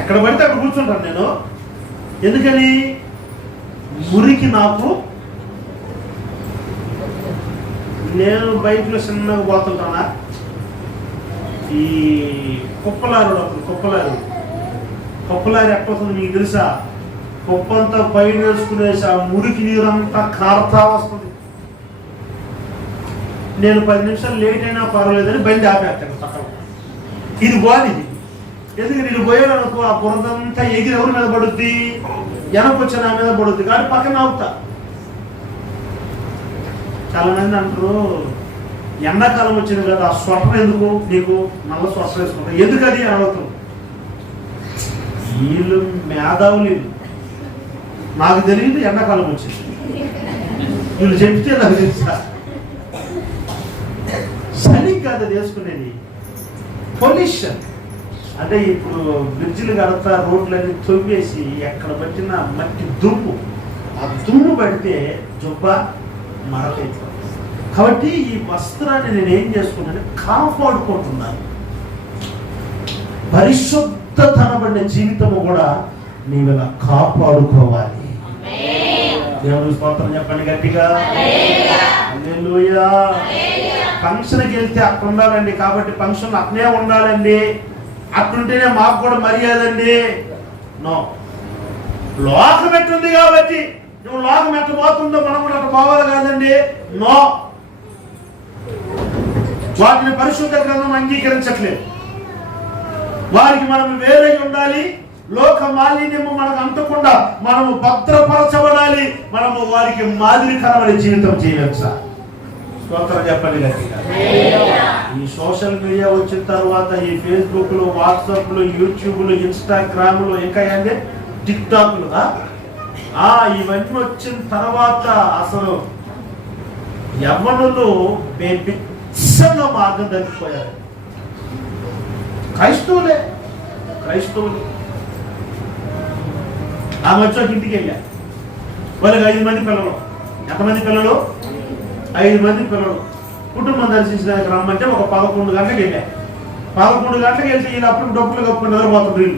ఎక్కడ పడితే అక్కడ కూర్చుంటాను నేను. ఎందుకని? మురికి నాకు. నేను బయటలో చిన్నగా పోతుంటానా, ఈ కుప్పలారు ఎట్టవుతుంది మీకు తెలుసా? కుప్పంతా పైన వేసుకునేసి ఆ మురికి నీరంతా కారుతా వస్తుంది. నేను 10 నిమిషాలు లేట్ అయినా పర్వాలేదని బండి ఆపేస్తాను పక్కన. ఇది బాగుంది. ఎందుకు నేను పోయాడనుకో ఆ బురదంతా ఎగిరి ఎవరి మీద పడుద్ది? వెనకొచ్చి నా మీద పడుద్ది కానీ పక్కన ఆపుతా. చాలా మంది అంటారు ఎండాకాలం వచ్చింది కదా ఆ స్వెటర్ ఎందుకు నీకు? నల్ల స్వెటర్ వేసుకుంటా. ఎందుకు అది అని అడుగుతాం. వీళ్ళు మేధావులు. నాకు తెలియదు ఎండాకాలం వచ్చింది, వీళ్ళు చెప్తే నాకు తెలుసా. చలికి కాదు అది వేసుకునేది, పొల్యూషన్. అంటే ఇప్పుడు బ్రిడ్జిలు కడతా రోడ్లన్నీ తొవ్వేసి ఎక్కడ పట్టిన మట్టి దుమ్ము, ఆ దుమ్ము పడితే జుబ్బ మరకైపోతుంది. కాబట్టి ఈ వస్త్రాన్ని నేను ఏం చేసుకున్నాను, కాపాడుకుంటున్నాను. పరిశుద్ధతనబడిన జీవితము కూడా నీవు ఇలా కాపాడుకోవాలి. దేవుని స్తోత్రం చెప్పండి గట్టిగా. హల్లెలూయా. ఫంక్షన్కి వెళ్తే అక్కడ ఉండాలండి, కాబట్టి ఫంక్షన్ అట్నే ఉండాలండి, అట్లుంటేనే మాకు కూడా మర్యాద అండి. నో, లోకం ఎట్టుంది కాబట్టి నువ్వు లోకం ఎట్ట పోతుందో మనం కూడా అట్లా పోవాలి కాదండి. నో, వాటిని పరిశుద్ధ గ్రంథం అంగీకరించట్లేదు. వారికి మనం వేరే ఉండాలి, లోక మాలిన్యము మనకు అంటకుండా మనము భద్రపరచబడాలి, మనము వారికి మాదిరికరమైన జీవితం చేయవచ్చా? స్తోత్రం చెప్పండి గట్టిగా. ఈ సోషల్ మీడియా వచ్చిన తర్వాత ఈ ఫేస్బుక్లు, వాట్సాప్లు, యూట్యూబ్లు, ఇన్స్టాగ్రామ్లు, ఇంకా ఏంటి టిక్టాక్లు, ఇవన్నీ వచ్చిన తర్వాత అసలు యవ్వనులు బిచ్చంగా మార్గం తగ్గిపోయారు. క్రైస్తవులే. ఆ మధ్య ఇంటికి వెళ్ళా, వాళ్ళకి 5 మంది పిల్లలు. ఎంతమంది పిల్లలు? 5 మంది పిల్లలు. కుటుంబం దర్శించడానికి రమ్మంటే ఒక 11 గంటలకు వెళ్ళా. 11 గంటలకు వెళ్తే వీళ్ళు అప్పుడు డబ్బులు కప్పుకుని నిద్రపోతుంది.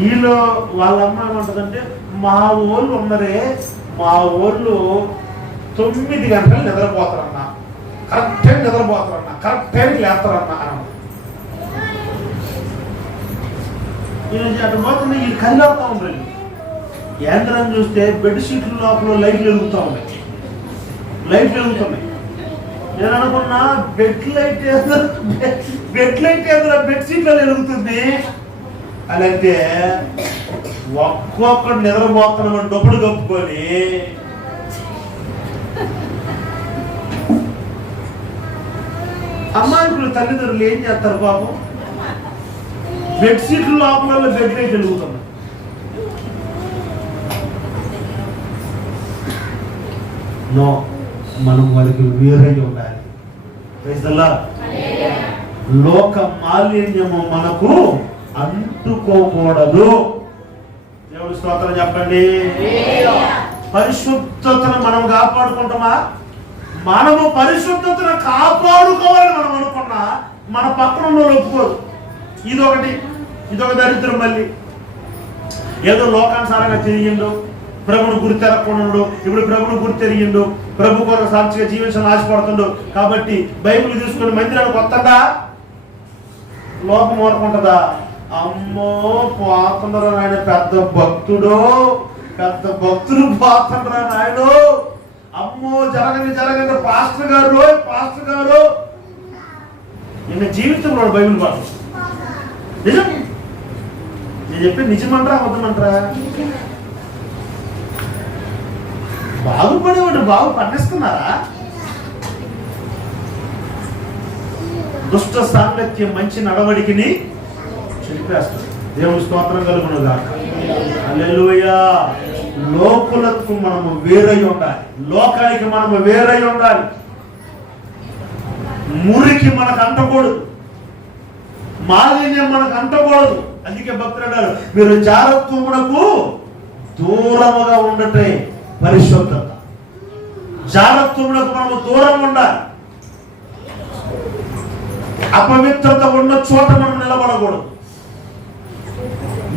వీళ్ళు వాళ్ళ అమ్మ ఏమంటుందంటే, మా ఊళ్ళు ఉన్నరే, మా ఊళ్ళు 9 గంటలు నిద్రపోతారన్నా, కరెక్ట్ టైం నిద్రపోతారన్నా, కరెక్ట్ టైం లేస్తారన్నా అన్న. అటు పోతుంది, ఈ కళ్ళవుతా ఉండండి. యంత్రం చూస్తే బెడ్షీట్ల లోపల లైట్లు వెలుగుతున్నాయి. నేను అనుకున్నా బెడ్ లైట్ ఏదో బెడ్షీట్లో వెలుగుతుంది అని. అంటే ఒక్కొక్కడు నిద్రపోతున్నామని డబ్బులు కప్పుకొని అమ్మాయికులు తల్లిదండ్రులు ఏం చేస్తారు పాపం? బెడ్షీట్ల లోపల బెడ్ లైట్ వెలుగుతుంది. నో, మనం వాళ్ళకి వేరే ఉండాలి. లోక మాలిన్యము మనకు అంటుకోకూడదు. దేవుడి స్తోత్రం చెప్పండి. పరిశుద్ధతను మనం కాపాడుకుంటామా? మనము పరిశుద్ధతను కాపాడుకోవాలని మనం అనుకున్నా మన పక్కన ఉన్న ఒప్పుకోదు. ఇదొక దరిద్రం. మళ్ళీ ఏదో లోకానుసారంగా తిరిగిండు, ప్రభును గుర్తెరగకుండా, ఇప్పుడు ప్రభును గుర్తెరిగిండు, ప్రభు కొరకు సాక్షిగా జీవించాలని ఆశపడుతుండు కాబట్టి బైబిల్ తీసుకుని మందిరానికి వస్తుందా? లోకం ఓడుకుంటుందా? అమ్మో పోతుండరా నాయన, పెద్ద భక్తుడు పోతుండరా నాయన, అమ్మో జరగని పాస్టర్ గారు నిన్న జీవితంలో బైబిల్ పాఠం నిజం. నేను చెప్పి నిజమంటారా అబద్ధమంటారా? బాగుపడేవాడు బాగు పండిస్తున్నారా? దుష్ట సాంగత్యం మంచి నడవడికిని చెరిపేస్తాడు. దేవుని స్తోత్రం కలుగును గాక. హల్లెలూయా. లోకులకు మనము వేరై ఉండాలి, లోకానికి మనము వేరై ఉండాలి. మురికి మనకు అంటకూడదు, మాలిన్యం మనకు అంటకూడదు. అందుకే భక్తులు అన్నారు, మీరు జారత్వమునకు దూరముగా ఉండటే పరిశుద్ధత. జారత్వమునకు మనము దూరంగా ఉండాలి. అపవిత్రత ఉన్న చోట మనం నిలబడకూడదు.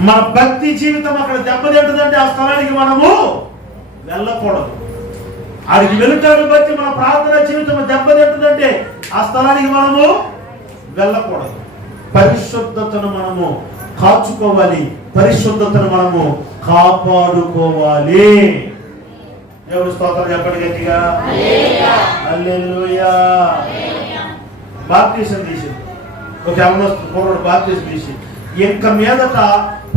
మన భక్తి జీవితం అక్కడ దెబ్బతింటుందంటే ఆ స్థలానికి మనము వెళ్ళకూడదు. ఆడికి వెళుతాడు బట్టి మన ప్రార్థన జీవితం దెబ్బతింటుందంటే ఆ స్థలానికి మనము వెళ్ళకూడదు. పరిశుద్ధతను మనము కాచుకోవాలి, పరిశుద్ధతను మనము కాపాడుకోవాలి. దేవుని స్తోత్రం చెప్పండి గట్టిగా. హల్లెలూయా. బాప్టిజం తీసింది ఒక యవనస్తుడు, బాప్టిజం తీసి ఇంక మీదట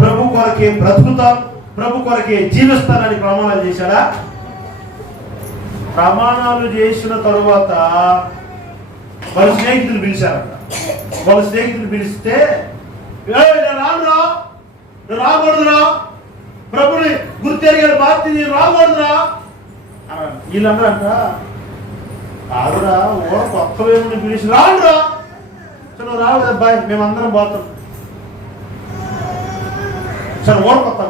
ప్రభు కొరకే బ్రతుకుతాం, ప్రభు కొరకే జీవిస్తానని ప్రమాణాలు చేశాడా? ప్రమాణాలు చేసిన తరువాత వాళ్ళ స్నేహితులు పిలిచారంట. వాళ్ళ స్నేహితులు పిలిస్తే రాకూడదురా, ప్రభుని గుర్తెరిగారు బాప్తి రాకూడదురా అన్నాడు. వీళ్ళందరూ అంట ఆవిడా ఓ కొత్త వేముని పిలిచి రాడురా, నువ్వు రావద్దు అబ్బాయి, మేమందరం పోతాం. సరే ఓడిపోతా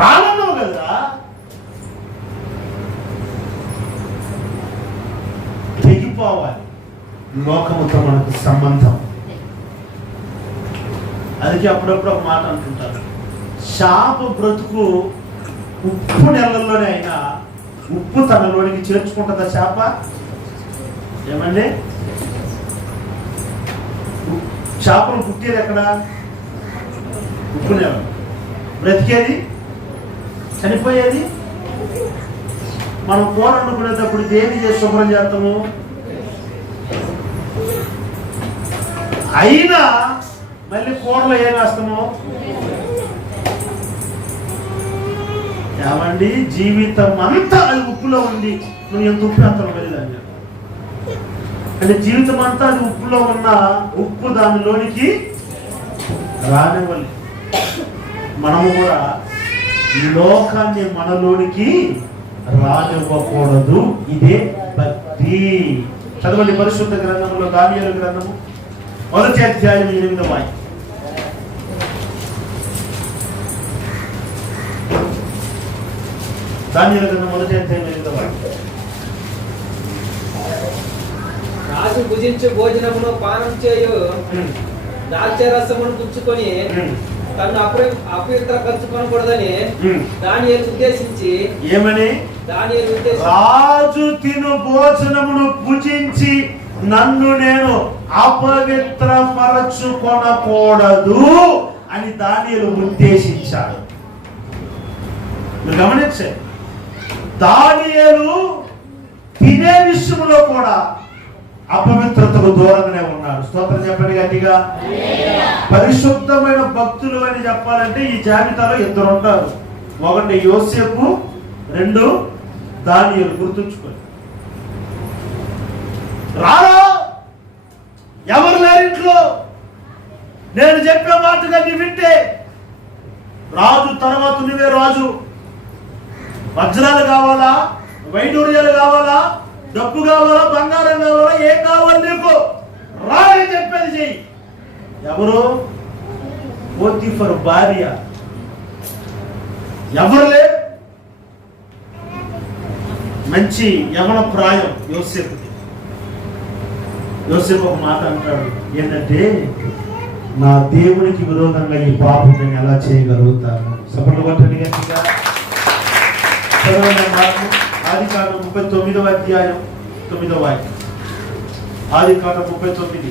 రానన్నావు కదా. తెగిపోవాలి లోకముతో మనకు సంబంధం. అందుకే అప్పుడప్పుడు ఒక మాట అంటుంటారు, శాప బ్రతుకు ఉప్పు నెలల్లోనే అయినా ఉప్పు తనలోనికి చేర్చుకుంటుందా చేప? ఏమండి, చేపలు పుట్టేది ఎక్కడ? ఉప్పునే. బ్రతికేది, చనిపోయేది. మనం కూర వండుకునేటప్పుడు దేని చేసి శుభ్రం చేస్తాము? అయినా మళ్ళీ కూరలో ఏం వేస్తాము? ఏమండి, జీవితం అంతా అది ఉప్పులో ఉంది. నువ్వు ఎంత ఉప్పు వేస్తావు వెళ్ళాను అంటే జీవితం అంతా అది ఉప్పులో ఉన్న ఉప్పు దానిలోనికి రానివ్వాలి. మనము కూడా ఈ లోకాన్ని మనలోనికి రానివ్వకూడదు. ఇదే భక్తి. చదవండి పరిశుద్ధ గ్రంథంలో దానియేలు గ్రంథము 1వ అధ్యాయం 8వ వాక్యం. దానియేలు గ్రంథం 1వ అధ్యాయం 8వ వాక్యం. రాజు భుజించు భోజనమును పానం చేయు ద్రాక్షరసమును పుచ్చుకొని తను అపవిత్రపరచుకోకూడదని దానియేలు ఉద్దేశించి, ఏమని? దానియేలు రాజు తిను భోజనమును భుజించి నన్ను నేను అపవిత్రపరచుకొనకూడదు అని దానియేలు ఉద్దేశించాడు. మీరు గమనించండి, దానియేలు తినే విషయంలో కూడా అపవిత్రతకు దూరంగానే ఉన్నాడు. స్తోత్రం చెప్పండి గట్టిగా. పరిశుద్ధమైన భక్తులు అని చెప్పాలంటే ఈ జాబితాలో 2 ఉంటారు. 1 యోసేపు, 2 దానియేలు. గుర్తుంచుకోండి. రారా, ఎవరు లేరు ఇంట్లో, నేను చెప్పే మాటగా నీ వింటే రాజు తర్వాత నువ్వే రాజు. వజ్రాలు కావాలా, వైడూర్యాలు కావాలా, డబ్బు కావాలా, బంగారం కావాలా, ఏం కావాలి నీకు? రాని చెప్పేది చెయ్యి. ఎవరు? పోతీఫరు భార్య. ఎవరు లేరు. మంచి యవన ప్రాయం యోసేపుకి. యోసేపు ఒక మాట అంటాడు, ఏంటంటే నా దేవునికి విరోధంగా ఈ పాపం నేను ఎలా చేయగలుగుతాను? సపోర్ట్ కొట్టండి గట్టిగా. ఆదికాండం 39వ అధ్యాయం 9వ వాక్యం. ఆదికాండం 39.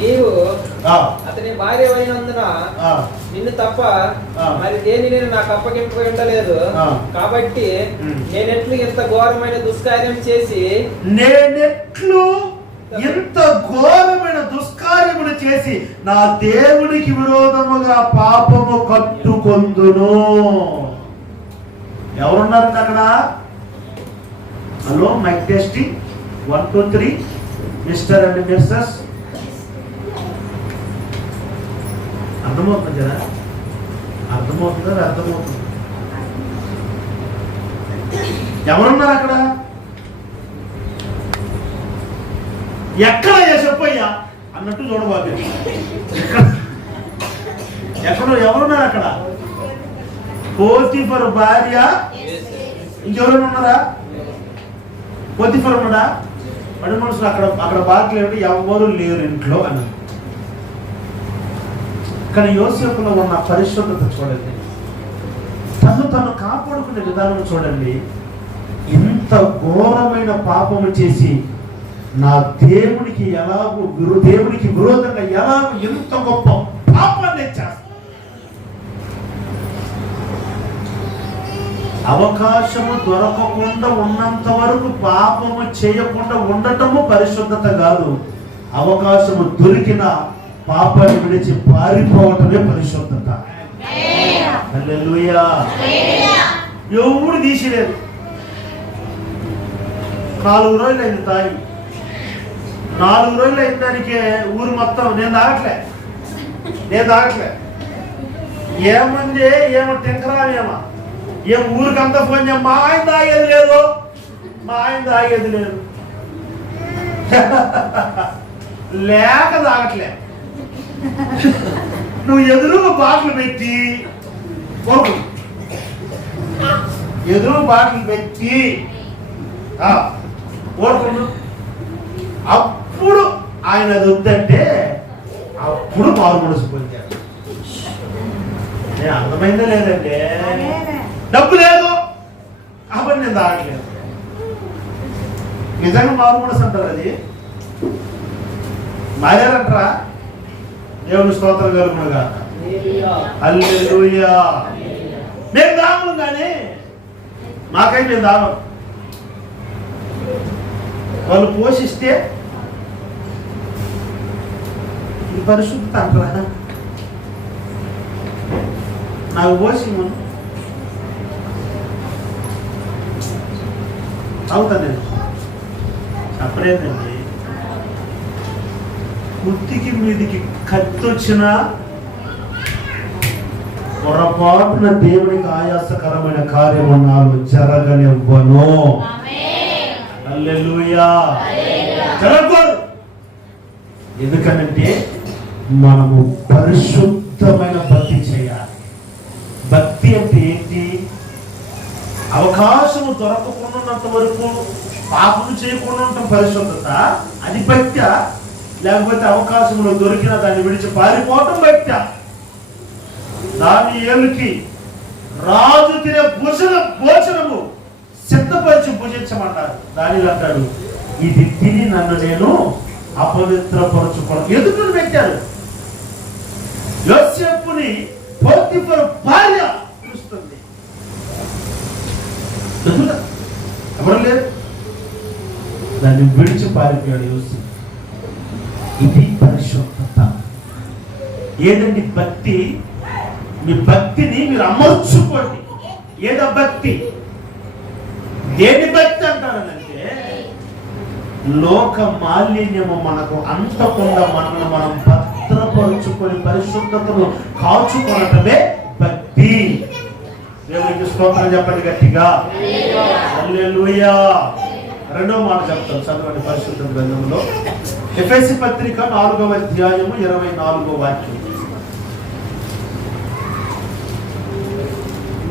నీవు అతని భార్య అయినందున నిన్ను తప్ప మరి దేని నేను నాకు అప్పగింపు ఉండలేదు. కాబట్టి నేనెట్లు ఇంత ఘోరమైన దుష్కార్యం చేసి నా దేవునికి విరోధముగా పాపము కట్టుకొందును. ఎవరున్నారు అక్కడ? Hello, mic testing 1 2 3. Mister and missus, అర్థమవుతుంది కదా? అర్థమవుతుందా? అర్థమవుతుంది. ఎవరున్నారు అక్కడ? ఎక్కడ చెప్పయ్యా అన్నట్టు చూడబాకు. ఎక్కడో ఎవరున్నారు అక్కడ? పోతీఫరు భార్య. ఇంకెవరైనా ఉన్నారా? పోతీఫరు ఉన్నాడా? పడి మనుషులు అక్కడ బాధ్యత ఏమిటి? ఎవరు లేరు ఇంట్లో అన్నారు. కానీ యోసేపులో ఉన్న పరిశుద్ధత చూడండి, తను కాపాడుకునే విధానం చూడండి. ఇంత ఘోరమైన పాపము చేసి నా దేవునికి దేవునికి విరోధంగా ఎలాగో ఎంత గొప్ప పాపాన్ని చేస్తా. అవకాశము దొరకకుండా ఉన్నంత వరకు పాపము చేయకుండా ఉండటము పరిశుద్ధత కాదు. అవకాశము దొరికిన పాపాన్ని విడిచి పారిపోవటమే పరిశుద్ధత. హల్లెలూయా. ఎవరు తీసిలేదు. 4 రోజులు అయింది తాగి. 4 రోజులు అయిన దానికే ఊరు మొత్తం నేను తాగట్లే. ఏమంది ఏమో తింకరామేమో ఏం ఊరికంతా ఫోన్ చేయ, మా ఆయన తాగేది లేదు లేక తాగట్లే. నువ్వు ఎదురు బాటలు పెట్టి ఓడుకుండు. అప్పుడు ఆయన అది వద్దంటే అప్పుడు మారు మనసు పొందాడు. అర్థమైందే లేదండి. డబ్బు లేదు కాబట్టి నేను తాగట్లేదు. నిజంగా మారు మనసు అంటారు. అది మారారంటారా? దేవుని స్తోత్రం కలుగునుగా. హల్లెలూయా. మేము తాగము, కానీ మాకై మేము తాగం. వాళ్ళు పోషిస్తే ఇది పరిశుద్ధత అంటారా? నాకు పోసి మనం అవుతాను నేను చెప్పలేదండి. కుర్తికి మీదికి కత్తి వచ్చినా పొరపాటున దేవునికి ఆయాసకరమైన కార్యము నాలో జరగనివ్వను. హల్లెలూయా. జరగకూడదు. ఎందుకనంటే మనము పరిశుద్ధమైన భక్తి చేయాలి. భక్తి అంటే ఏంటి? అవకాశము దొరకకుండాన్నంత వరకు పాపం చేయకుండా ఉంటాం పరిశుద్ధత. అది భక్తి. లేకపోతే అవకాశంలో దొరికిన దాన్ని విడిచి పారిపోవటం భక్తి. దానియేలుకి రాజు తినే భోజనము సిద్ధపరిచి భుజించమన్నారు. దానిలో అంటాడు, ఇది తిని నన్ను నేను అపవిత్రపరచుకోవడం. ఎదుగుని పెట్టారు. యోసేపుని పోతిఫరు భార్య చూస్తుంది. ఎవరు లేదు. దాన్ని విడిచి పారిపోయాడు యోసేపు. ఇది పరిశుద్ధత. ఏదండి భక్తి? మీ భక్తిని మీరు అమర్చుకోండి. ఏదో భక్తి. దేని భక్తి అంటారనంటే లోక మాలిన్యము మనకు అంతకుండా మనల్ని మనం భద్రపరుచుకొని పరిశుద్ధతను కాచుకోవటమే భక్తి. దేవునికి స్తోత్రం చెప్పండి గట్టిగా. హల్లెలూయా. రెండవ మాట చెప్తాను, చదవండి పరిశుద్ధ గ్రంథంలో. ఎఫెసీ పత్రిక 4వ అధ్యాయము 24వ వాక్యం.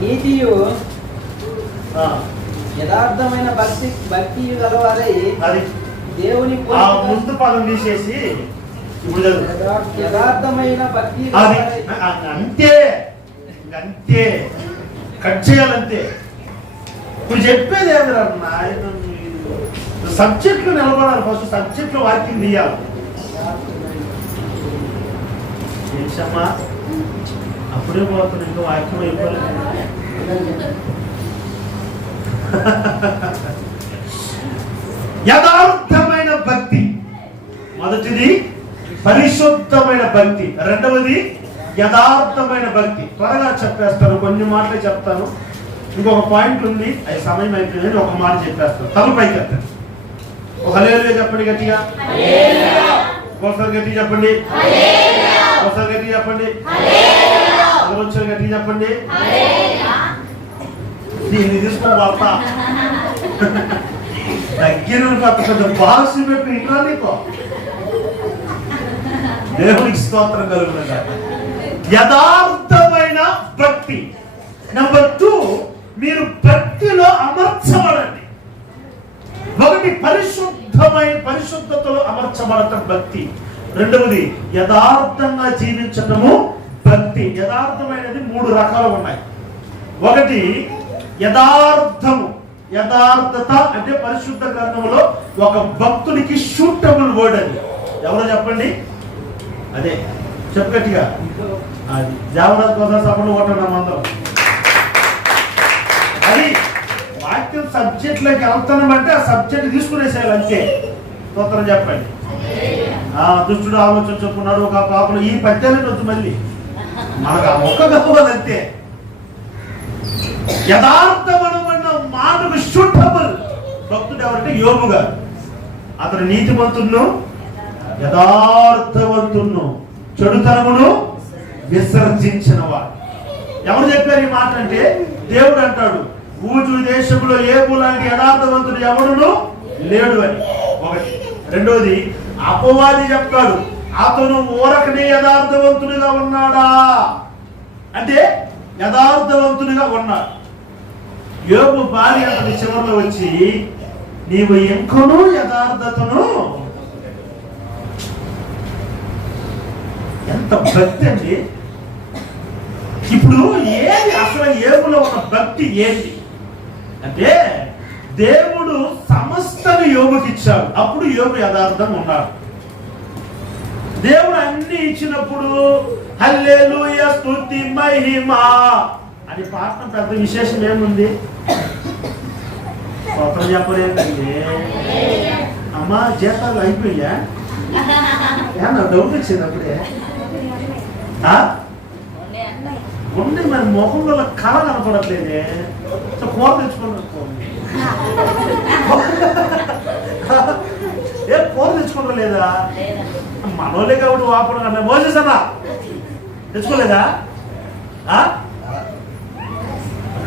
నీతియు యథార్థమైన భక్తి గలవారై అది దేవుని ముందు పదం తీసేసి ఇప్పుడు యథార్థమైన భక్తి అది అంతే. అంతే కట్ చేయాలంతే. ఇప్పుడు చెప్పేది ఏమిరా నాయన, సబ్జెక్టులు నిలబడాలి. ఫస్ట్ సబ్జెక్టులో వాక్యం తీయాలి. ఏంటమ్మా అప్పుడే పోతుంది, ఇంకా వాక్యం అయిపోలేదు. యథార్థమైన భక్తి మొదటిది, పరిశుద్ధమైన భక్తి రెండవది, యథార్థమైన భక్తి. త్వరగా చెప్పేస్తాను, కొన్ని మాటలే చెప్తాను. ఇంకొక పాయింట్ ఉంది, అది సమయం అయిపోయింది. ఒక మాట చెప్పేస్తాను. తలపైకి ఎత్తండి. ఒక హల్లెలూయా చెప్పండి గట్టిగా. ఒకసారి గట్టిగా చెప్పండి. ఒకసారి గట్టిగా చెప్పండి. వచ్చారు గట్టిగా చెప్పండి. దీన్ని తీసుకొని వార్తా దగ్గర పెద్ద బాక్స్ పెట్టి ఇంట్లో నీకో. దేవునికి స్తోత్రం కలుగుతుంది. యథార్థమైన భక్తి. నెంబర్ 2, మీరు భక్తిలో అమర్చబడండి. ఒకటి పరిశుద్ధతలో అమర్చబడటం భక్తి. రెండవది యథార్థంగా జీవించటము భక్తి. యథార్థమైనది 3 రకాలు ఉన్నాయి. ఒకటి యథార్థము. యథార్థత అంటే పరిశుద్ధ గ్రంథంలో ఒక భక్తుడికి సూటబుల్ వర్డ్. అది ఎవరో చెప్పండి. అదే చెప్పగట్టిగా. అది దేవరాజు కోసం సభలు ఓటన్నాం అందరం. అది వాక్యం సబ్జెక్ట్లోకి వెళ్తానంటే ఆ సబ్జెక్ట్ తీసుకునేసేయాలి అంతే. స్తోత్రం చెప్పండి. దుష్టుడు ఆలోచన చెప్పున్నాడు ఒక పాపలు ఈ పద్యాలు వద్దు, మళ్ళీ మనకు ఆ మొక్క కావాలంతే. యథార్థమనమన్న మాటకు సూటబుల్ భక్తుడు ఎవరంటే యోబు గారు. అతను నీతిమంతును, యథార్థవంతును, చెడుతనమును విసర్జించిన వాడు. ఎవరు చెప్పారు ఈ మాట అంటే దేవుడు అంటాడు, ఊజు దేశంలో ఏబు లాంటి యథార్థవంతుడు ఎవడును లేడు అని. ఒకటి. రెండోది అపవాది చెప్తాడు, అతను ఊరకనే యథార్థవంతుడిగా ఉన్నాడా అంటే యథార్థవంతుడిగా ఉన్నాడు. యోబు భార్య అతని చివరిలో వచ్చి, నీవు ఇంకనూ యథార్థతను. ఎంత భక్తి అండి. ఇప్పుడు ఏది అసలు యోబులో ఉన్న భక్తి ఏంటి అంటే, దేవుడు సమస్తని యోబుకి ఇచ్చాడు, అప్పుడు యోబు యథార్థంగా ఉన్నాడు. దేవుడు అన్ని ఇచ్చినప్పుడు హల్లెలూయా స్తుతి మహిమ అని పాడటం పెద్ద విశేషం ఏముంది? స్వతంత్రం చెప్పలేదండి. అమ్మా జీతాలు అయిపోయా? ఏమన్నా డౌట్ వచ్చింది అప్పుడే? ఉండి మరి ముఖంలో కళ కనపడట్లేదే. కూర తెచ్చుకున్నాను, ఏ కూర తెచ్చుకోవడం లేదా? మనోళ్ళే కాబట్టి వాపడం అన్న మోసేసన్నా తెచ్చుకోలేదా?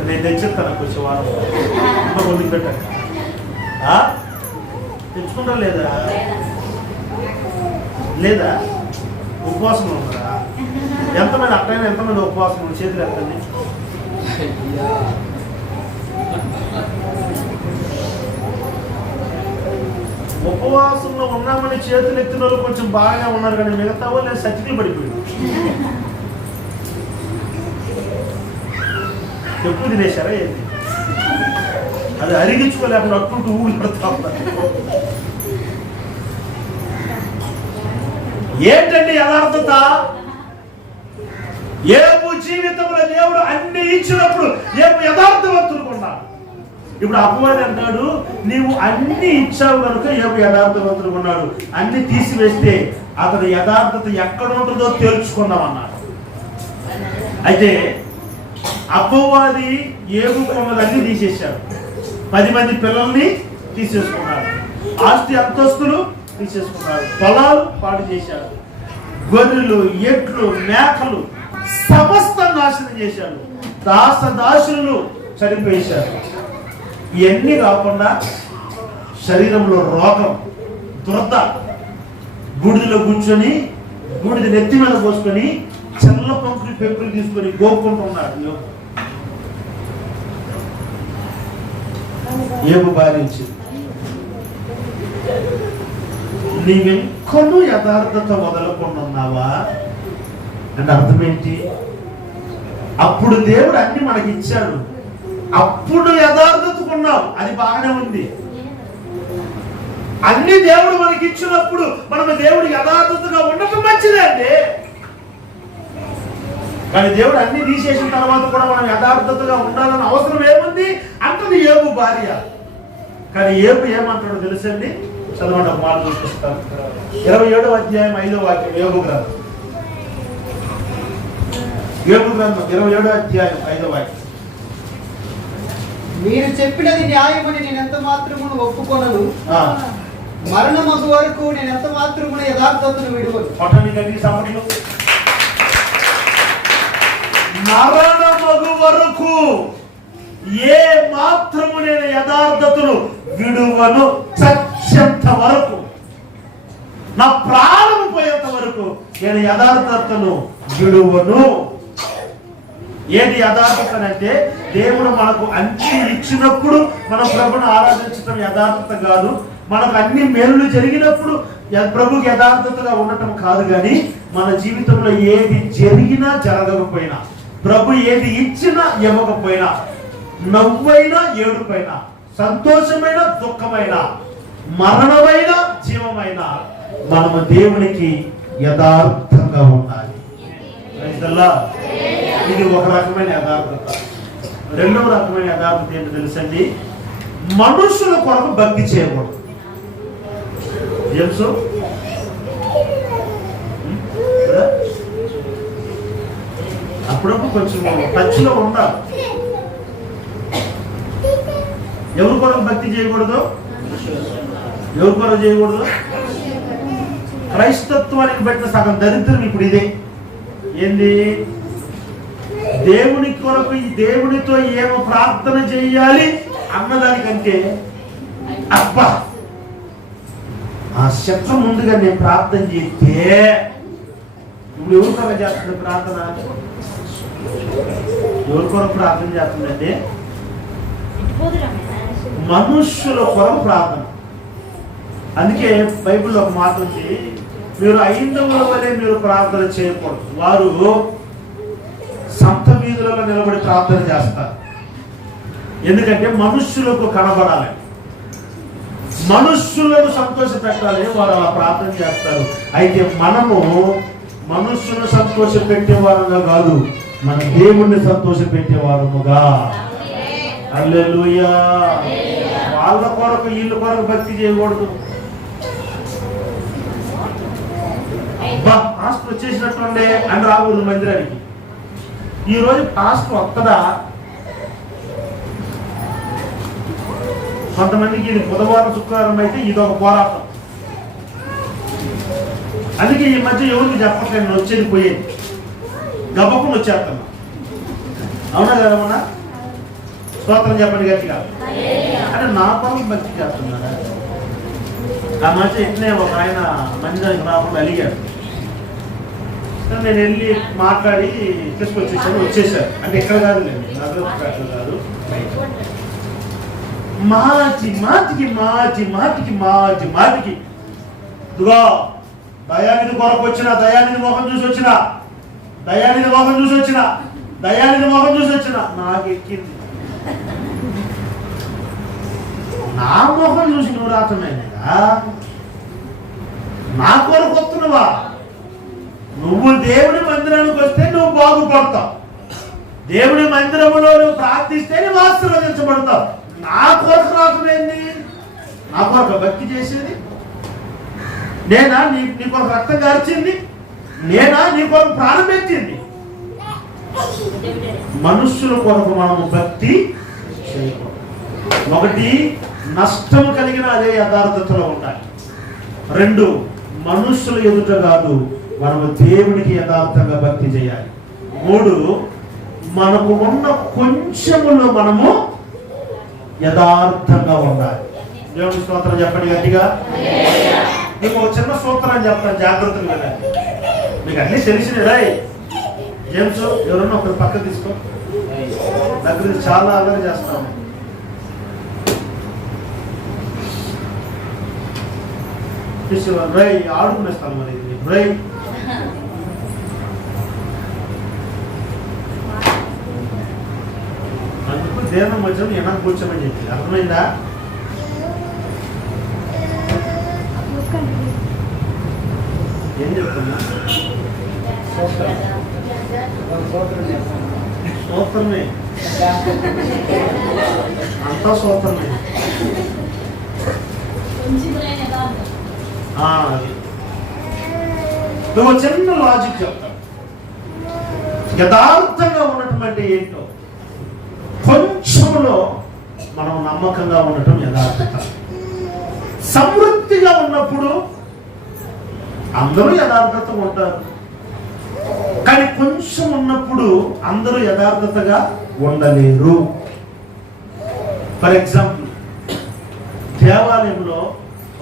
నేను తెచ్చిస్తాను కొంచెం వారం వండికి పెట్టాను. తెచ్చుకుంటా లేదా? లేదా ఉపవాసం ఉన్నారా? ఎంతమంది అట్టైనా ఎంతమంది ఉపవాసం ఉన్న చేతులు ఎత్తండి. ఉపవాసంలో ఉన్నామని చేతులు ఎత్తిన వాళ్ళు కొంచెం బాగా ఉన్నారు, కానీ మిగతా వాళ్ళు సచికి పడిపోయింది. ఎక్కువ తినేశారా ఏంటి? అది అరిగించుకోలేకుండా అట్టుంటూ ఊళ్ళు పడతా ఉంటారు. ఏంటండి యథార్థత? యోబు జీవితంలో దేవుడు అన్ని ఇచ్చినప్పుడు యోబు యథార్థవంతులు కొన్నాడు. ఇప్పుడు అపవాది అంటాడు, నీవు అన్ని ఇచ్చావు కనుక యోబు యథార్థవంతులు కొన్నాడు, అన్ని తీసివేస్తే అతని యథార్థత ఎక్కడ ఉంటుందో తేల్చుకున్నామన్నాడు. అయితే అపవాది యోబు కొన్నదన్నీ తీసేశాడు. 10 మంది పిల్లల్ని తీసేసుకున్నాడు, ఆస్తి అంతస్తులు తీసేసుకున్నాడు, పొలాలు పాడు చేశాడు, గొర్రెలు ఎట్లు మేకలు సమస్త నాశనం చేశాడు, దాసులు చనిపోయేశాడు. ఇవన్నీ కాకుండా శరీరంలో రోగం, దురద, బూడిదలో కూర్చొని బూడిద నెత్తి మీద పోసుకొని చల్ల పంకులు పెంకులు తీసుకొని గోపుకుంటున్నాడు. యోబు భావించింది, నీవెంకొను యథార్థత వదలకుండా అంటే అర్థం ఏంటి? అప్పుడు దేవుడు అన్ని మనకి ఇచ్చాడు, అప్పుడు యథార్థతకున్నావు, అది బాగానే ఉంది. అన్ని దేవుడు మనకి ఇచ్చినప్పుడు మనం దేవుడు యథార్థతగా ఉండటం మంచిదే అండి. కానీ దేవుడు అన్ని తీసేసిన తర్వాత కూడా మనం యథార్థతగా ఉండాలని అవసరం ఏముంది అంటది యోబు భార్య. కానీ యోబు ఏమంటాడో తెలుసండి? చదవండి, ఒక మాట చూపిస్తాను. 27వ అధ్యాయం 5వ వాక్యం, యోబు గ్రంథం 27వ అధ్యాయం 5వ వాక్యం. మీరు చెప్పినది న్యాయమని నేను ఎంత మాత్రమును ఒప్పుకొనను, మరణమగు వరకు నేను ఎంత మాత్రమును యథార్థతను విడువను. మరణమగు వరకు ఏ మాత్రము నేను యథార్థతను విడువను, చచ్చేంత వరకు, నా ప్రాణం పోయేంత వరకు నేను యథార్థతను విడువను. ఏది యథార్థత అంటే, దేవుడు మనకు అన్ని ఇచ్చినప్పుడు మనం ప్రభుని ఆరాధించడం యథార్థత కాదు, మనకు అన్ని మేలులు జరిగినప్పుడు ప్రభుకి యథార్థతగా ఉండటం కాదు. కానీ మన జీవితంలో ఏది జరిగినా జరగకపోయినా, ప్రభు ఏది ఇచ్చినా ఇవ్వకపోయినా, నవ్వైనా ఏడుపైనా, సంతోషమైన దుఃఖమైన, మరణమైన జీవమైన, మనము దేవునికి యథార్థంగా ఉండాలి. ఇది ఒక రకమైన యథార్థత. రెండవ రకమైన యథార్థత ఏంటో తెలుసండి? మనుషుల కొరకు భక్తి చేయకూడదు. తెలుసు, అప్పుడప్పుడు కొంచెం టచ్లో ఉండాలి. ఎవరి కొరకు భక్తి చేయకూడదు? ఎవరి కొరకు చేయకూడదు? క్రైస్తత్వానికి పెట్టిన సగం దరిద్రం ఇప్పుడు ఇదే. ఏంది? దేవుని కొరకు దేవునితో ఏమో ప్రార్థన చేయాలి అన్నదానికంటే, అబ్బా ఆ శక్తి ముందుగా నేను ప్రార్థన చేస్తే, ఇప్పుడు ఎవరి కొరకు చేస్తుంది ప్రార్థన? ఎవరి కొరకు ప్రార్థన చేస్తుందంటే మనుష్యుల కొరకు ప్రార్థన. అందుకే బైబిల్లో ఒక మాట ఉంది, మీరు ఐందవుల వలె మీరు ప్రార్థన చేయకూడదు, వారు సంత వీధులలో నిలబడి ప్రార్థన చేస్తారు. ఎందుకంటే మనుష్యులకు కనబడాలి, మనుష్యులను సంతోష పెట్టాలని వారు అలా ప్రార్థన చేస్తారు. అయితే మనము మనుష్యులను సంతోష పెట్టేవారుగా కాదు, మన దేవుణ్ణి సంతోష పెట్టేవారముగా. హల్లెలూయా. వాళ్ళ కొరకు వీళ్ళ కొరకు భక్తి చేయకూడదు. పాస్టర్ వచ్చేసినట్టుండే అని రాకూడదు మందిరానికి. ఈరోజు పాస్టర్ వస్తుందా? కొంతమందికి ఇది బుధవారం శుక్రవారం అయితే ఇదొక పోరాటం. అందుకే ఈ మధ్య ఎవరికి చెప్పట్లేదు, నేను వచ్చేది పోయేది గబక్కుని వచ్చేస్తున్నా. అవునా కదా? మన స్తోత్రం చెప్పండి గట్టిగా. అంటే నా పనులు భక్తి చేస్తున్నారా? ఆ మధ్య ఎట్లే ఒక ఆయన మందిరానికి రాకుండా అలిగాడు. నేను వెళ్ళి మాట్లాడి తీసుకొచ్చేసాను, వచ్చేసారు. అంటే ఇక్కడ కాదు, లేదు నగరం కాదు, మాటికి ఇదిగో దయానిధి కొరకు వచ్చిన, దయానిధి మొహం చూసి వచ్చిన, దయానిధి మొహం చూసి వచ్చిన, దయానిధి మొహం చూసి వచ్చిన. నాకు ఎక్కింది. నా మొహం చూసి నువ్వు రాతున్నాయినా? నా కొరకు వస్తున్నావా? నువ్వు దేవుడి మందిరానికి వస్తే నువ్వు బాగుపడతావు, దేవుడి మందిరములో నువ్వు ప్రార్థిస్తే నువ్వు ఆశీర్వదించబడతావు. నా కొరకు రాకమైంది, నా కొరకు భక్తి చేసేది నేనా? నీ కొరకు రక్తం కార్చింది నేనా? నీ కొరకు ప్రాణం పెట్టింది. మనుష్యుల కొరకు మనము భక్తి చేయకూడదు. ఒకటి, నష్టం కలిగిన అదే యథార్థతలో ఉండాలి. రెండు, మనుష్యుల ఎదుట కాదు, మనము దేవునికి యథార్థంగా భక్తి చేయాలి. మూడు, మనకు ఉన్న కొంచెములో మనము యథార్థంగా ఉండాలి. దేవుని స్తోత్రం చెప్పండి గట్టిగా. మీకు ఒక చిన్న సూత్రాన్ని చెప్తాను, జాగ్రత్తగా వెళ్ళండి. మీకు అన్నీ తెలిసినరా? జేమ్స్ ఎవరన్నా ఒకరు పక్క తీసుకో, దగ్గర చాలా అల్లరి చేస్తాము. రై ఆడుకునేస్తాను మరి రై. అందుకు దేనం వచ్చాము వెనక కూర్చోమని చెప్పి, అర్థమైందా? ఏం చెప్తున్నా? సూత్రమే అంతా సూత్రమే. నువ్వు చిన్న లాజిక్ చెప్తావు. యథార్థంగా ఉండటం అంటే ఏంటో, కొంచెంలో మనం నమ్మకంగా ఉండటం యథార్థత. సమృద్ధిగా ఉన్నప్పుడు అందరూ యథార్థతగా ఉంటారు, కానీ కొంచెం ఉన్నప్పుడు అందరూ యథార్థతగా ఉండలేరు. ఫర్ ఎగ్జాంపుల్, దేవాలయంలో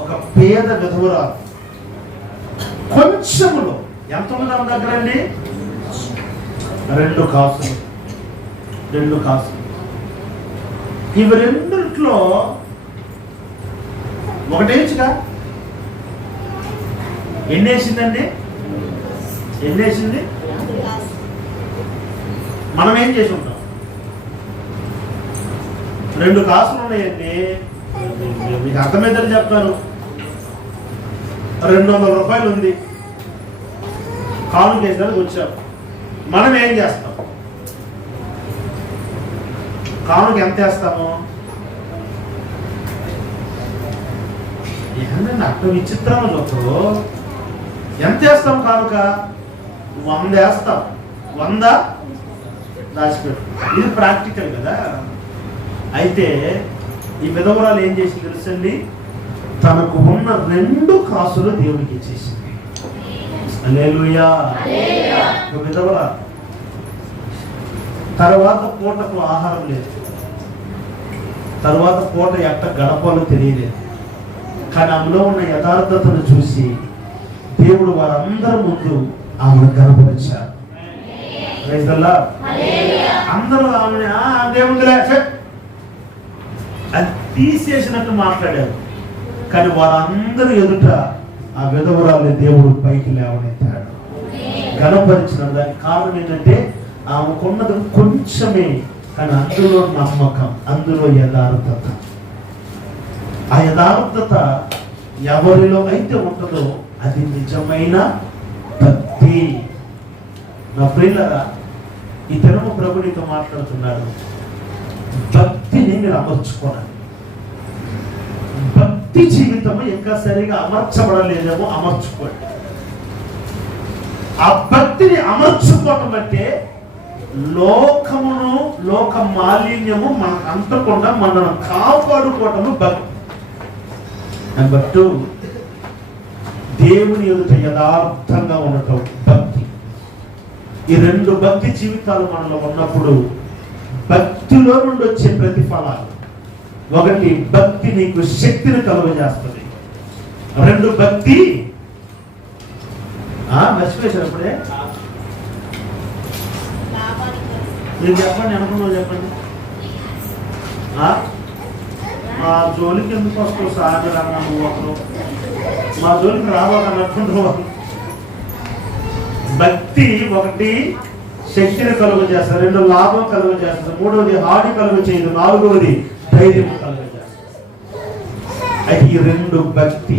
ఒక పేద విధవరాలు కొంచెములో ఎంత ఉంది ఆమె దగ్గర అండి? 2 కాసులు. ఇవి రెండిట్లో ఒకటేంచుగా ఎన్నేసిందండి? ఎన్నేసింది? మనం ఏం చేసి ఉంటాం? 2 కాసులు ఉన్నాయండి. మీకు అర్థమైందని చెప్తాను. 200 రూపాయలు ఉంది, కాను కేసులకు వచ్చాం. మనం ఏం చేస్తాం? కానుక ఎంత వేస్తాము? ఏంటంటే అట్ట విచిత్రంగా చూస్తారు. ఎంత వేస్తాం కానుక? 100 వేస్తాం. 100 దాచిపెట్టు. ఇది ప్రాక్టికల్ కదా. అయితే ఈ విధవరాలు ఏం చేసి తెలుసండి? తనకు ఉన్న 2 కాసులు దేవునికి ఇచ్చేసింది. హల్లెలూయా. విధవరాలు. తర్వాత పూటకు ఆహారం లేదు, తర్వాత పూట ఎట్ట గడపాలో తెలియలేదు. కానీ అందులో ఉన్న యథార్థతను చూసి దేవుడు వారందరి ముందు ఆమెను గణపరిచారు. అందరూ ఆమె దేవుడు అది తీసేసినట్టు మాట్లాడారు. కానీ వారందరూ ఎదుట ఆ విధవరాల్ని దేవుడు పైకి లేవనెత్తాడు, గణపరిచిన. దానికి కారణం ఏంటంటే ఆమెకున్నది కొంచెమే, కానీ అందులో నమ్మకం, అందులో యథార్థత. ఆ యథార్థత ఎవరిలో అయితే ఉంటుందో అది నిజమైన భక్తి. నా ప్రియులారా, ఈ దినము ప్రభు నీతో మాట్లాడుతున్నాడు. భక్తిని మీరు అమర్చుకోవాలి. భక్తి జీవితము ఇంకా సరిగా అమర్చబడలేదేమో, అమర్చుకోండి. ఆ భక్తిని అమర్చుకోవటం అంటే లోకమును, లోక మాలిన్యము మనకు అంటకుండా మనను కాపాడుకోవటము భక్తి. నెంబర్ 2, దేవుని ఎదుట యథార్థంగా ఉండటం భక్తి. ఈ 2 భక్తి జీవితాలు మనలో ఉన్నప్పుడు భక్తిలో నుండి వచ్చే ప్రతిఫలాలు, 1 భక్తి నీకు శక్తిని కలుగజేస్తుంది. 2 భక్తి మర్చిపోయేటప్పుడే మీరు చెప్పండి, అనుకున్నావు చెప్పండి. మా జోలికి ఎందుకు వస్తావు సాగర్ అన్న, నువ్వు ఒకరు మా జోలికి రావాలనుకుంటున్నావు. భక్తి 1 శక్తిని కలుగ చేస్తారు, 2 లాభం కలుగ చేస్తారు, 3వది హాని కలుగ చేయదు, 4వది ధైర్యం కలుగ చేస్తారు. అయితే ఈ 2 భక్తి,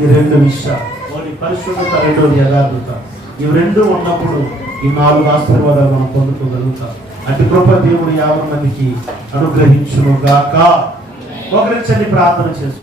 ఈ 2 విషయాలు, 1 పరిశుద్ధత, 2వది యథార్థత, ఇవి 2 ఉన్నప్పుడు ఈ 4 ఆశీర్వాదాలు మనం పొందుకోగలుగుతాం. అటు కృప దేవుడు 50 మందికి అనుగ్రహించును గాక. ఒకరించండి, ప్రార్థన చేసు.